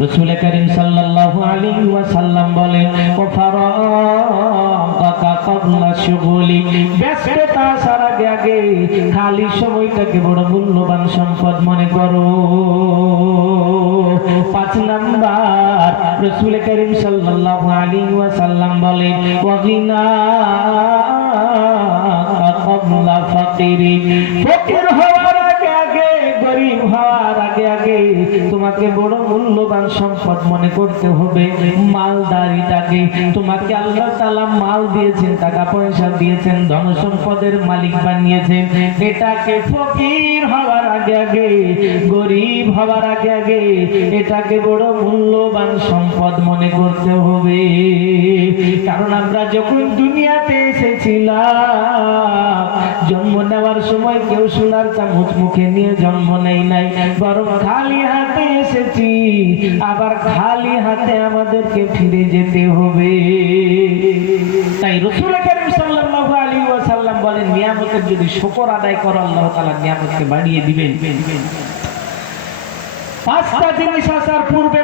রাসূল করিম সাল্লাল্লাহু আলাইহি ওয়াসাল্লাম বলেন, ওয়াফারাকা ক্বাবলা শুগুলি, ব্যস্ততা আসার আগে আগে খালি সময়টাকে বড় মূল্যবান সম্পদ মনে করো। 5 নাম্বার রাসূল করিম সাল্লাল্লাহু আলাইহি ওয়াসাল্লাম বলেন, ওয়াগিনাকা ক্বাবলা ফাকিরি, ফকির হওয়ার আগে আগে, গরীব হওয়ার আগে আগে তোমাকে বড় মূল্যবান সম্পদ মনে করতে হবে। মালদারিটাকে, তোমাকে আল্লাহ তাআলা মাল দিয়েছেন, টাকা পয়সা দিয়েছেন, ধন সম্পদের মালিক বানিয়েছেন, এটাকে ফকির হওয়ার আগে আগে, গরীব হওয়ার আগে আগে এটাকে বড় মূল্যবান সম্পদ মনে করতে হবে। কারণ আমরা যখন দুনিয়াতে এসেছিলাম, জন্ম নেওয়ার সময় কেউ সোনার চামচ মুখে নিয়ে জন্ম নেই নাই, বরং খালি হাতে এসেছি, আবার খালি হাতে আমাদেরকে ফিরে যেতে হবে। তাই রাসূল কারীম সাল্লাল্লাহু আলাইহি ওয়াসাল্লাম বলেন, নিয়ামতের যদি শুকর আদায় করো আল্লাহ তাআলা নিয়ামতকে বাড়িয়ে দিবেন। পাঁচটা জিনিস আসার পূর্বে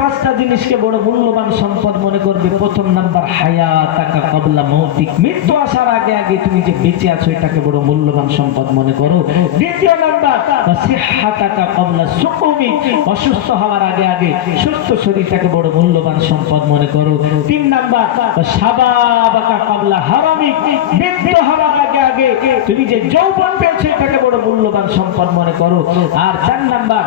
পাঁচটা জিনিসকে বড় মূল্যবান সম্পদ মনে করবে। প্রথম নাম্বার হায়াতাকা ক্বাবলা মৌতিক, মৃত্যু আসার আগে আগে তুমি যে বেঁচে আছো এটাকে বড় মূল্যবান সম্পদ মনে করো। দ্বিতীয় নাম্বার সিহহাতাকা ক্বাবলা সুকুমিক, অসুস্থ হওয়ার আগে আগে সুস্থ শরীরটাকে বড় মূল্যবান সম্পদ মনে করো। তিন নাম্বার শাবাবাকা ক্বাবলা হারামিক, বৃদ্ধ হওয়ার আগে আগে তুমি যে যৌবন পেয়েছো এটাকে বড় মূল্যবান সম্পদ মনে করো। আর চার নাম্বার